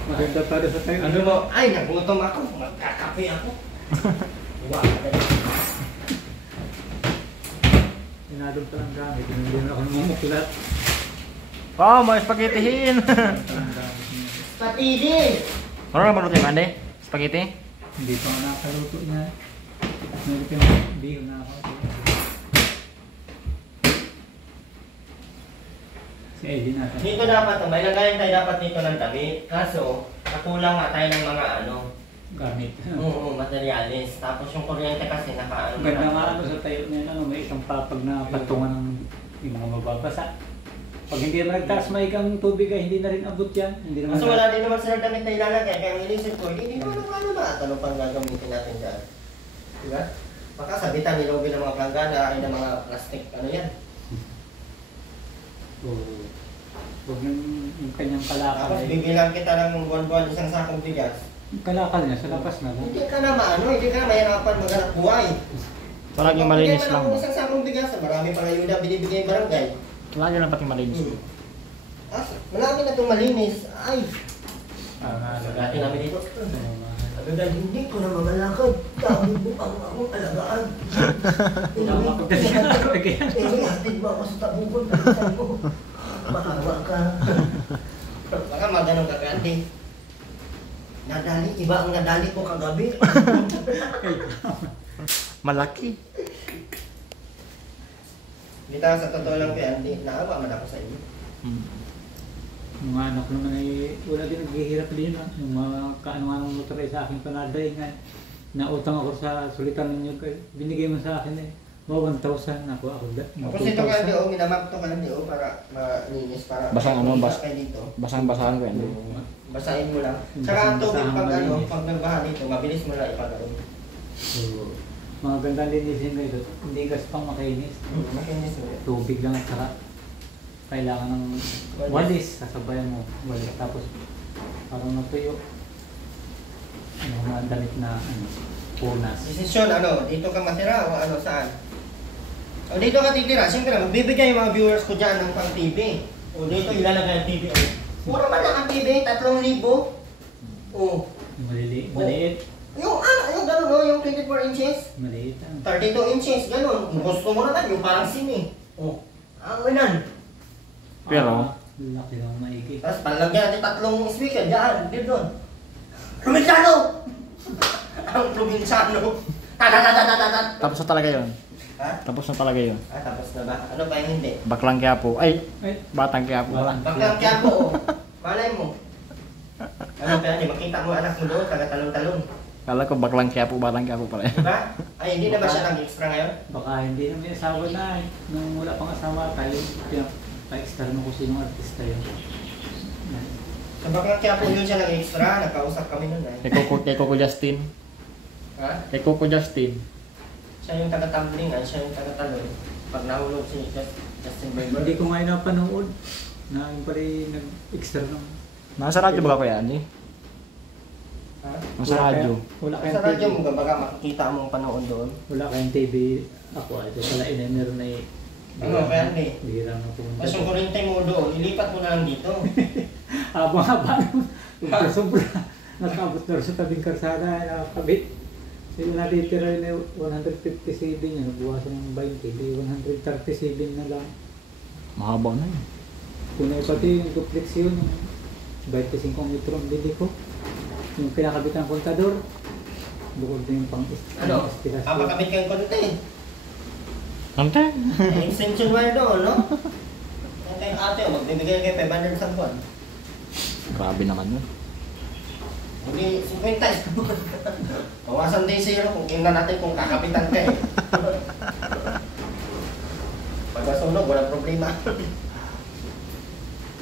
Maganda para sa tayo. Ano mo? Ay, nagutom ako. Magkakape ako. Wow. Sinadong pa lang gamit. Hindi na ako namumuklat. Oh, may spaghettihin. Patidi! Ano na maluto yung Andy? Spaghetti? Hindi pa nga nakaluto niya. Meron ka na bihon na ako. Si Eddie natin. Dito dapat, may lagayan tayo dapat dito ng damit. Kaso, nakulang nga tayo ng mga ano. Gamit. Oo, materialis. Tapos yung kuryente kasi nakaano. Ganda nga ano sa tayo na ano, may isang papag na patungan ng yung mga mababasa. Pag hindi naman nagtaas maikang tubig ay hindi na rin abot yan. Hindi naman Kaso wala din naman silang damit na ilalagay. Kaya ang inisip ko, hindi naman ano ba? Ano pang gagamitin natin dyan? Diba? Baka sabitan nilogin ng mga planggana ay ng mga plastic. Ano yan? Oo. Huwag yung kanyang kalakal. Tapos bibilang kita ng buwan-buwan isang sakong bigas. Kalakal niya sa labas na. Hindi ka na maano, hindi ka na mahirapan maghanap buhay. Parang yung malinis lang. Kung isang sakong bigas, marami pang ayuda binibigay yung barangay. Lagi lang pati malinis. Marami na itong malinis. Ay! Ah, Lagati namin dito. Agad hindi ko na magalakad. Dami mo ang akong alagaan. Hatid mo ako sa tabukon. Pagkasan mo. Maawa ka. Baka maganong ka kandi. Nadali, iba ang nadali ko kagabi. Malaki. Dito sa totoo lang kaya, naawa man ako sa inyo. Mga anak ko naman ay wala din naghihirap din yun. Yung mga kaano-anong motor ay sa akin panaday nga. Nautang ako sa sulitan ninyo. Binigay mo sa akin eh. Mga 1,000 ako. Tapos ito ka di minamap to ka lang di para malinis para Basang ano, kayo dito. Basang-basahan ko yan. Basahin mo lang. Tsaka ang tubig pag nagbaha dito, mabilis mo lang ipagawin. So, mga gandang linisin kayo doon. Hindi kasi pang makinis. Makinis mo. Tubig lang at saka kailangan ng walis. Sasabayan mo walis. Tapos parang natuyo. Ano mga damit na punas. Desisyon, dito ka matira o saan? O dito ka titira, siyempre magbibigay yung mga viewers ko dyan ng pang TV. O dito ilalagay ang TV. Mura man lang ang TV, 3,000. O. Maliit. Yung gano'n yung 24 inches. Maliit. 32 inches, gano'n. Kung gusto mo naman, yung parang sini. O. Ang inan. Pero, Laki ng maigit. Tapos palagyan natin 3 speaker, dyan, dito doon. Probinsyano! Ang probinsyano. Tatatatatatatat. tapos na talaga yun. Ha? Tapos na talaga yun. Tapos na ba? Ano pa yung hindi? Baklang Quiapo. Ay, batang Quiapo. Baklang Quiapo, malay mo. Ano pa yan? Makita mo anak mo doon, taga-talong-talong. Kala ko baklang Quiapo pala. Diba? Ay, hindi na ba siya nag-extra ngayon? Baka hindi na may asawa na eh. Nung wala pang asawa tayo, pa-extra mo kung sinong artista yun. Sa Baklang Quiapo yun siya nag-extra, nagkausap kami nun eh. Kay Coco Justin. Ha? Kay Coco Justin. Siya yung taga-tumblingan, siya yung taga-talong. Pag nahulog si Justin Bieber. Hindi ko ngayon napanood na yung pala nag-extra ng... Nasa radyo ba kaya yan eh? Ha? Nasa radyo. Wala Sa kayong radyo TV. mo ba baka makikita mong panood doon? Wala kayong TV. Ako ay ito pala meron na eh. Ano, kaya hindi. Bihira na pumunta. Tapos yung kurente mo doon, ilipat mo na lang dito. Haba-haba nung sobra. Nakabot na rin sa tabing karsada, nakakabit. Yung natitira yun 157 yun, nabuwasan ng 20, di 137 na lang. Mahaba na yun. Kunay pati yung duplex yun, yung 25 metro ang bili ko. Yung pinakabit ng kontador, bukod din yung pang-estirasyon. Kapakabit kayong kurente. Ante? Extension wire doon, no? Yung kayong ate, magbibigay kayo 500 sa buwan. Grabe naman yun. Hindi, 50. Bawasan din zero kung tingnan natin kung kakapitan ka eh. Pag nasunog, walang problema.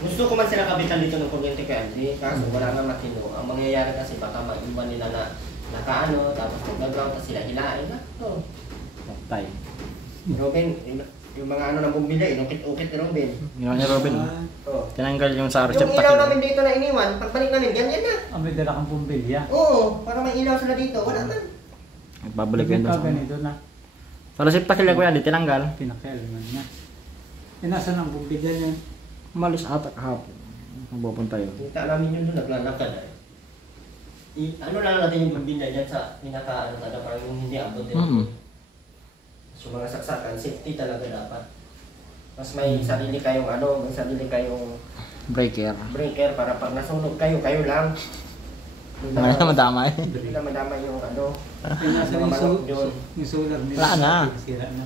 Gusto ko man sila kapitan dito ng kuryente kay Andy, kaso wala nga matino. Ang mangyayari kasi baka maiwan nila na nakaano, tapos nag-ground na sila hilain na. Oh. Tay. Robin, yung mga ng bumbilya, inukit-ukit ni Robin. Ginawa niya Robin. Oh. Tinanggal yung sa Yung recepta. ilaw namin dito na iniwan, pagbalik namin, ganyan na. May dala kang pumbilya. Oo, para may ilaw sila dito, wala man. Babalik yun doon sa ganito na. Sa resepta kila kuya, di tinanggal. Pinakialaman niya. Nasaan ang pumbilya niya? Malis ata kahapon. Mapupunta yun. Kita namin yun doon, naglalakad eh. Ano lang natin yung bumbilya dyan sa pinaka, parang yung hindi abot din. So mga saksakan, safety talaga dapat. Mas may sarili kayong may sarili kayong Breaker. breaker para pag nasunog kayo, kayo lang. Ano na madamay? Hindi na madama yung Nasa mga manok yun. yung solar nila. Wala na. Sira na.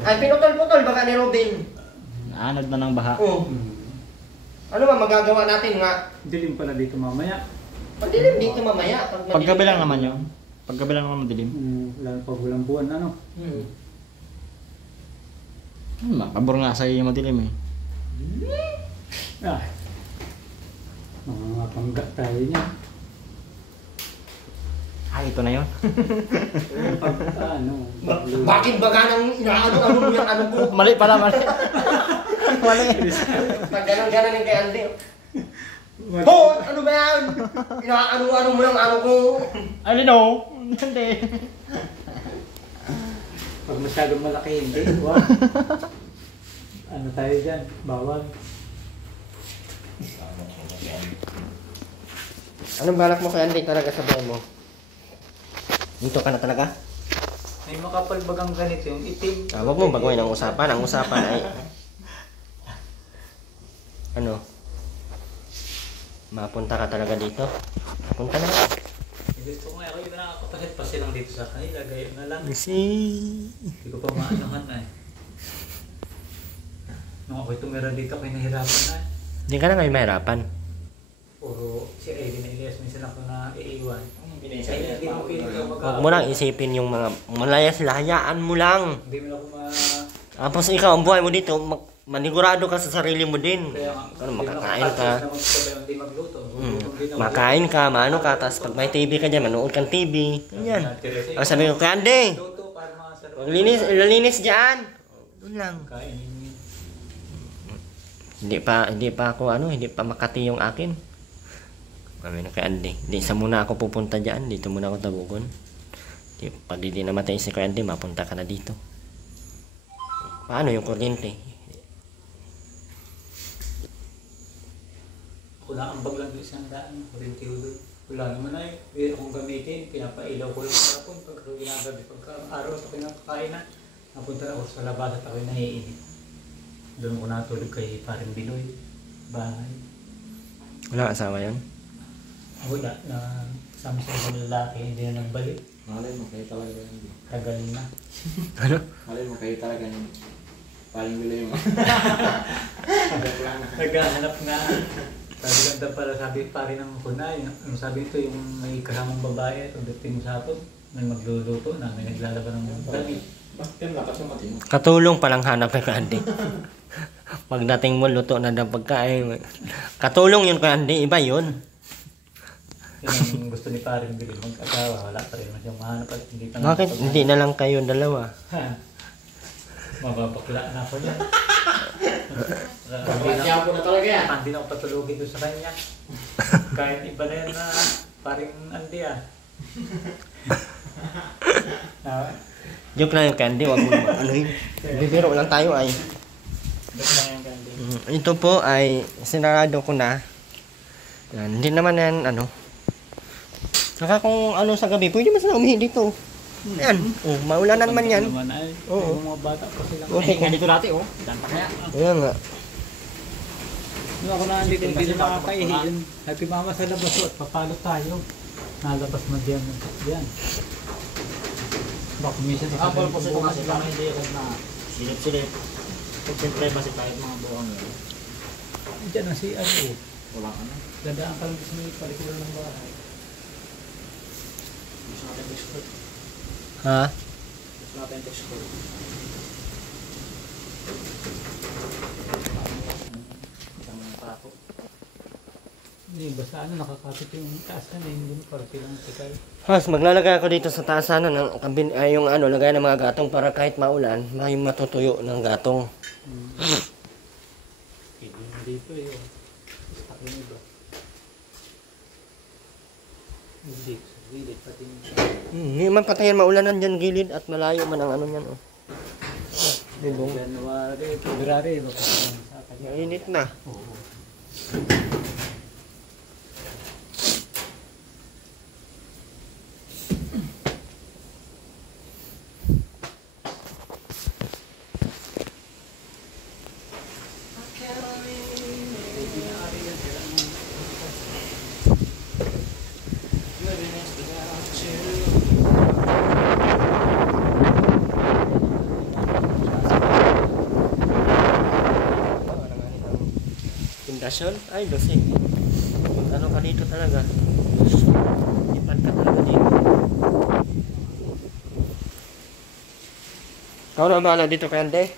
Ay, pinutol-putol baka ni Robin. Naanod na ng baha. Oo. Ano ba magagawa natin nga? Dilim pala dito mamaya. Pagdilim dito mamaya. Paggabi lang naman yun. Paggabi lang naman madilim. Lalo pag walang buwan, ano? Pabor nga sa'yo yung madilim eh. Ah. Mga pangga tayo niya. Ay, ito na yun. Pag, Bakit ba ganang inaano mo yung ano ko? Mali pala, mali. Mali. Pag ganon-ganon yung kay Andy. Ho! Ano ba yan? Inaano mo yung ano ko? I don't know. Hindi. Pag masyadong malaki, hindi. Wow. Ano tayo dyan? Bawal. Anong balak mo kay Andy talaga sa buhay mo? Dito ka na talaga? May makapal bagang ganito yung itim. Huwag mo baguhin ang usapan. Ang usapan ay... Ano? Mapunta ka talaga dito? Punta na. Gusto ko nga ako yung nakakapahit pa silang dito sa kanila. Gayon na lang. Hindi ko pa maanohan na eh. Nung ako'y tumira dito, ako'y nahirapan na eh. Hindi ka na ngayon mahirapan. Puro si Eddie na Elias, minsan ako na iiwan. Binisa Ay, niya. hindi ko Huwag mo lang isipin yung mga malayas-lahayaan mo lang. Hindi mo na ako Tapos ikaw, ang buhay mo dito, manigurado ka sa sarili mo din. Kaya Ano, makakain ka. Hindi magluto. Makain ka, maano ka, tapos pag may TV ka dyan, manood kang TV. Ganyan. Ang sabi ko, kaya Andy, Luto para masarap. linis dyan. Doon lang. Kainin mo. Hindi pa ako, hindi pa makati yung akin. Kami na kay Andy. Hindi sa muna ako pupunta dyan, dito muna ako tabugon. Pag hindi namatay si Kuya Andy, mapunta ka na dito. Paano yung kuryente? Wala ang baglang doon isang daan. Kurinti doon. Wala naman ay. Hindi akong gamitin. Pinapailaw ko lang sa hapon. Pagka ginagabi. Pagka araw at ako nakakain na. Napunta ako sa labas at ako'y naiinit. Doon ko natulog kay Paring Biloy. Bahay. Wala asawa yun? Wala na sama sa lalaki. Hindi na nagbalik. Malay mo, kayo talaga yan. Tagal na. Ano? Malay mo, kayo talaga yan. Paling bilo yung Naghahanap na. Sabi ganda pala sabi pa rin ng kunay. Ang sabi nito yung may kasamang babae at pagdating mo sa hapon, may magluluto na, may naglalaban ng damit. Bakit yan lakas yung matino? Katulong palang hanap kay Andy. Pagdating mo, luto na ng pagkain. Katulong yun kay Andy, iba yun. Yan ang gusto ni Paring Billy mag-asawa. Wala pa rin masyang mahanap at hindi pa Bakit hindi na lang kayo dalawa? Mababakla na ako yan. Kaya po na talaga yan. Hindi na ako patulogin doon sa kanya. Kahit iba na yan na Paring Andy ah. Joke lang yung Candy, wag mo naman anuhin. Bibiro lang tayo ay. Doon lang yung Andy. Ito po ay sinarado ko na. Yan, hindi naman yan Saka kung sa gabi, pwede mo sila umihi dito. Yan, maulanan man yan. Naman ay, Oo. yung mga bata pa sila. Okay, kung dito dati, oh. Danta kaya. Ayan nga. Nung ako na dito, hindi na nakakaihi yun. Happy mama sa labas at papalo tayo. Nalabas mo diyan. Diyan. Baka minsan sa Apple po sila kasi kami hindi ako na silip-silip. Pag siyempre kasi kahit mga buong yun. Diyan na si ano. Walang ano. Dadaan ka lang sa may palikuran ng bahay. Gusto natin expert. Ha? Gusto natin expert. Isang pato. Hindi, basta nakakapit yung taas na hindi mo para silang tikay. Mas maglalagay ako dito sa taas ng yung lagay ng mga gatong para kahit maulan, may matutuyo ng gatong. Dito eh. Sa akin iba. Hindi, sa gilid pati Hindi man patayan maulanan dyan gilid at malayo man ang niyan. Dibong. January, February, baka sa akin. Mainit na. Oo. Pundasyon? Ay, dosi. Ano ka dito talaga? Ipan ka talaga dito. Ikaw na bahala dito, Kande?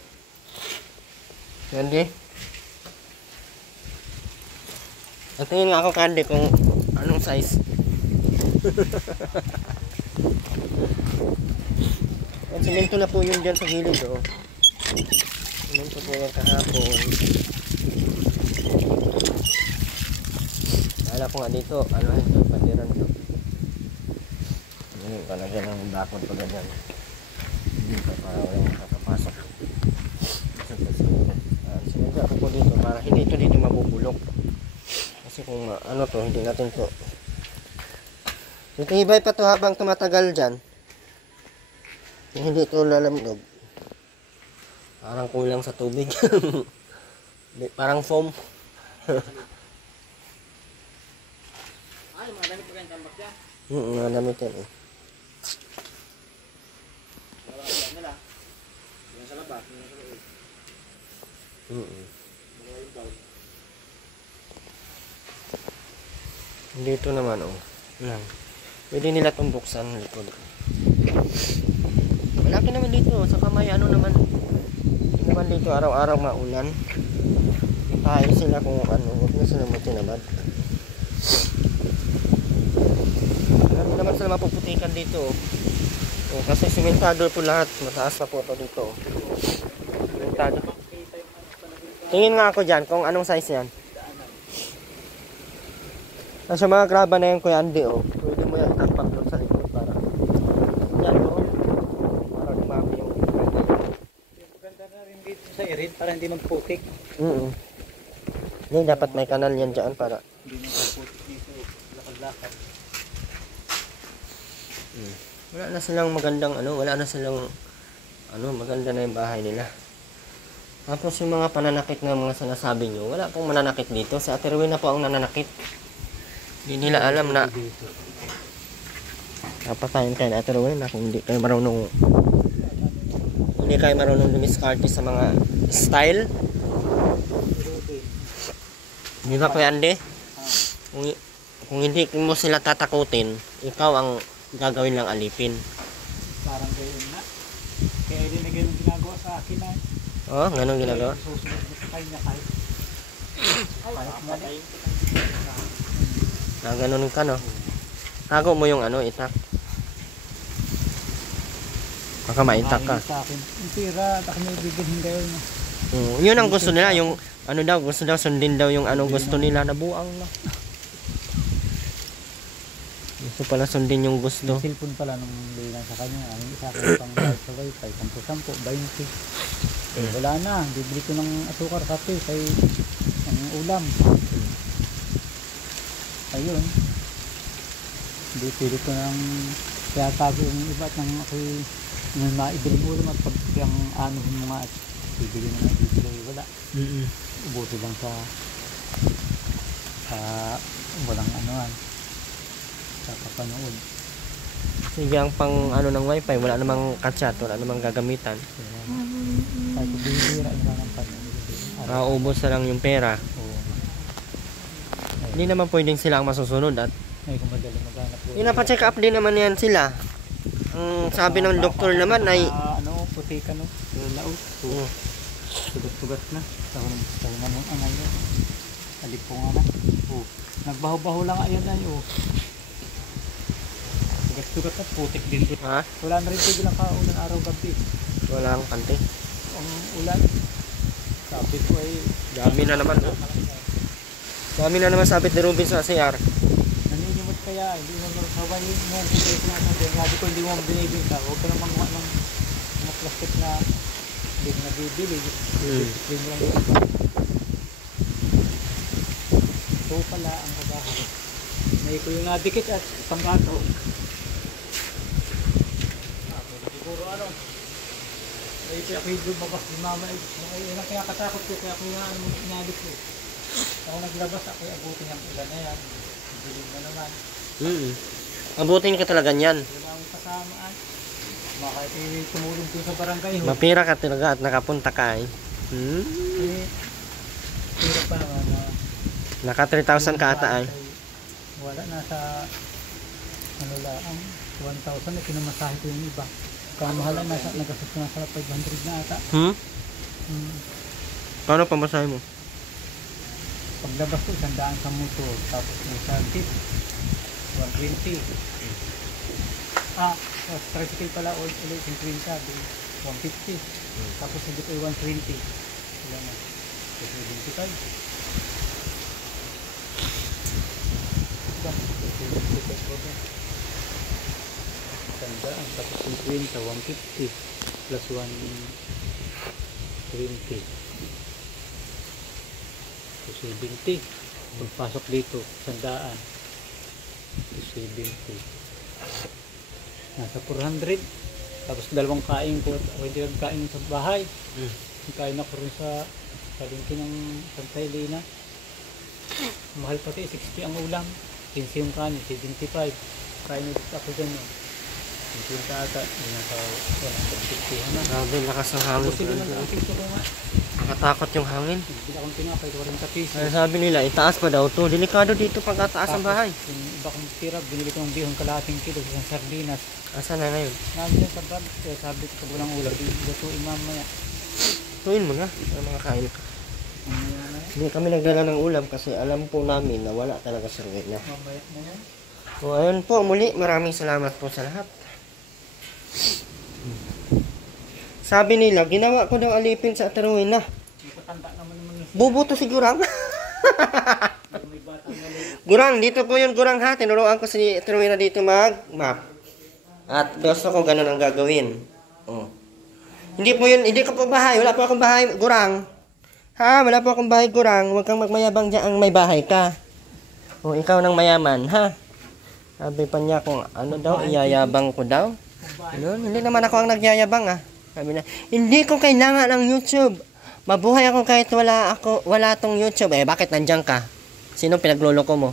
Kande? At tingin nga ako, Kande, kung anong size. At simento na po yun dyan sa gilid, oh. Simento po yung kahapon. Kala ko nga dito, ito, patiran to. Hindi, palagyan ng bakod pa ganyan. Dito, para walang makakapasok. Sinadya ako po dito, para hindi ito dito mabubulok. Kasi kung hindi natin to. Titibay pa to habang tumatagal dyan. Hindi ito lalamnog. Parang kulang sa tubig. Parang foam. Ay, mga damit pa ganyan tambak yan. Mga damit yan eh. Wala ka nila. Yan sa labas, yan sa loob. Wala yung bawal. Dito naman, oh. Lang. Pwede nila itong buksan. Likod. Malaki naman dito. Saka may ano naman. Hindi naman dito araw-araw maulan. Tayo sila kung ano. Huwag na sila matinamad. Hindi naman sila mapuputikan dito. Oh, kasi simentado po lahat. Mataas pa po ito dito. Simentado. Tingin nga ako dyan kung anong size yan. Sa mga graba na yan, Kuya Andy, oh. Pwede mo yan itakpak doon sa likod para yan doon. Para dumami yung Maganda na rin dito sa irin para hindi magputik. Yan, dapat may kanal yan dyan para Hindi magputik dito. Lakad-lakad. wala na silang magandang ano, wala na silang ano, maganda na yung bahay nila. Tapos yung mga pananakit na mga sinasabi nyo, wala pong mananakit dito. Si Ate Rowena na po ang nananakit. Hindi nila alam na napatayin kayo na Ate Rowena na kung hindi kayo marunong dumiskarte sa mga style. Di ba Kuya Andy? Kung hindi mo sila tatakutin, ikaw ang gagawin lang alipin. Parang gayon na. Kaya hindi na ganun ginagawa sa akin na. Oh, ganun ginagawa. Susunod mo sa kanya kahit mali. Na ganun ka, no? Tago mo yung ano, itak. Baka maitak ka. Sa akin. Yung tira, baka may bibighin kayo na. Yun ang gusto nila, yung ano daw, gusto daw sundin daw yung ano gusto nila na buang na. Gusto pala sundin yung gusto. Yung cellphone pala nung bilang sa kanya. Ang isa ko pang bayad sa wifi, 10-10, 20. Wala na, bibili ko ng asukar kape kay ang ulam. Ayun. Hindi pili ko ng kaya tago yung iba at nang ako'y may maibiling ulam at pag yung ano yung mga at bibili na bibili wala. Ubuti lang sa walang anuan sa kapanood. Sige, ang pang ano ng wifi, wala namang kachat, wala namang gagamitan. Ay, kung bibira yung ng panood. Maubos na lang yung pera. Hindi naman pwedeng sila ang masusunod at Ay, kung madali maghanap po. check up din naman yan sila. Ang sabi ng doktor naman ay puti ka no? Laot. Sugat-sugat na. Tawa na mong angay yun. Alip po nga na. Nagbaho-baho lang ayan na yun. Sugat-sugat na. Putik din doon. ha? Wala na rin tigil ang kaulan araw-gabi. Walang kante. Ang ulan. Sabi ko ay Dami na naman. Oh. Dami na naman sabi ni Ruben sa CR. naninimot kaya. Hindi mo magsaway mo. Sabi ko hindi mo binibig ka. Huwag ka na mga mga plastic na hindi mo nabibili. Hindi mo lang yun. Ito pala ang kabaho. May ko yung nadikit at panggato. Siguro ano. Ay kaya ako yung lumabas ni mama. Ay kaya katakot ko. Kaya ako yung ano inalit ko. Ako naglabas ako yung abutin yung ulan na yan. Bilig na naman. Abutin ka talaga niyan. Wala akong kasamaan. Makait tumulong doon sa barangay. Mapira ka talaga at nakapunta ka eh. Hirap pa naman na. Naka 3,000 ka ata ay. Wala nasa ano lang 1,000 na pinamasahe ko yung iba. Kamahalan nasa nagastos ko nasa 500 na ata. Paano pamasahe mo? Paglabas ko 100 sa motor tapos sa tip 120. Sa tricycle pala ulit yung 30 150. Tapos hindi ko 120. Wala na. Kasi 25. Tandaan, tapos yung 20, 150 plus 120 so 70 pagpasok dito, tandaan so 70 nasa 400 tapos dalawang kain ko, pwede kain sa bahay kain ako rin sa palengke ng Santa Elena mahal pati, 60 ang ulam 15 yung kanin, 75 kain ulit ako dyan Yung ata, yung nasa 150 na. Grabe, lakas ng hangin. Gusto naman ang piso ko nga. Nakatakot yung hangin. Hindi akong tinapay, 40 piso. Ay, sabi nila, itaas pa daw to. Delikado dito pagkataas ang bahay. Yung iba kong tira, binili ko ng bihong kalahating kilo sa sardinas. Asan na ngayon? Nandiyan sa brand, kaya sabi ko pag walang ulam, lutuin mamaya. Tuin mo na, ang mga kain. Mamaya na yan. Hindi kami nagdala ng ulam kasi alam po namin na wala talaga sa na. Mamaya na yan. So, ayun po, muli, maraming salamat po sa lahat. Sabi nila, ginawa ko daw alipin sa Taruin na. Matatanda naman yung Bubuto si Gurang. may batang mali. Gurang, dito po yun, Gurang ha. Tinuruan ko si Taruin na dito mag-map. At gusto ko ganun ang gagawin. Oh. Hindi po yun, hindi ko po bahay. Wala po akong bahay, Gurang. Ha, wala po akong bahay, Gurang. Huwag kang magmayabang dyan ang may bahay ka. O, ikaw nang mayaman, ha? Sabi pa niya kung ano daw, iyayabang ko daw. Ano? Hindi naman ako ang nagyayabang, ha? Sabi na, hindi ko kailangan ng YouTube. Mabuhay ako kahit wala tong YouTube. Eh, bakit nandyan ka? Sino pinagluloko mo?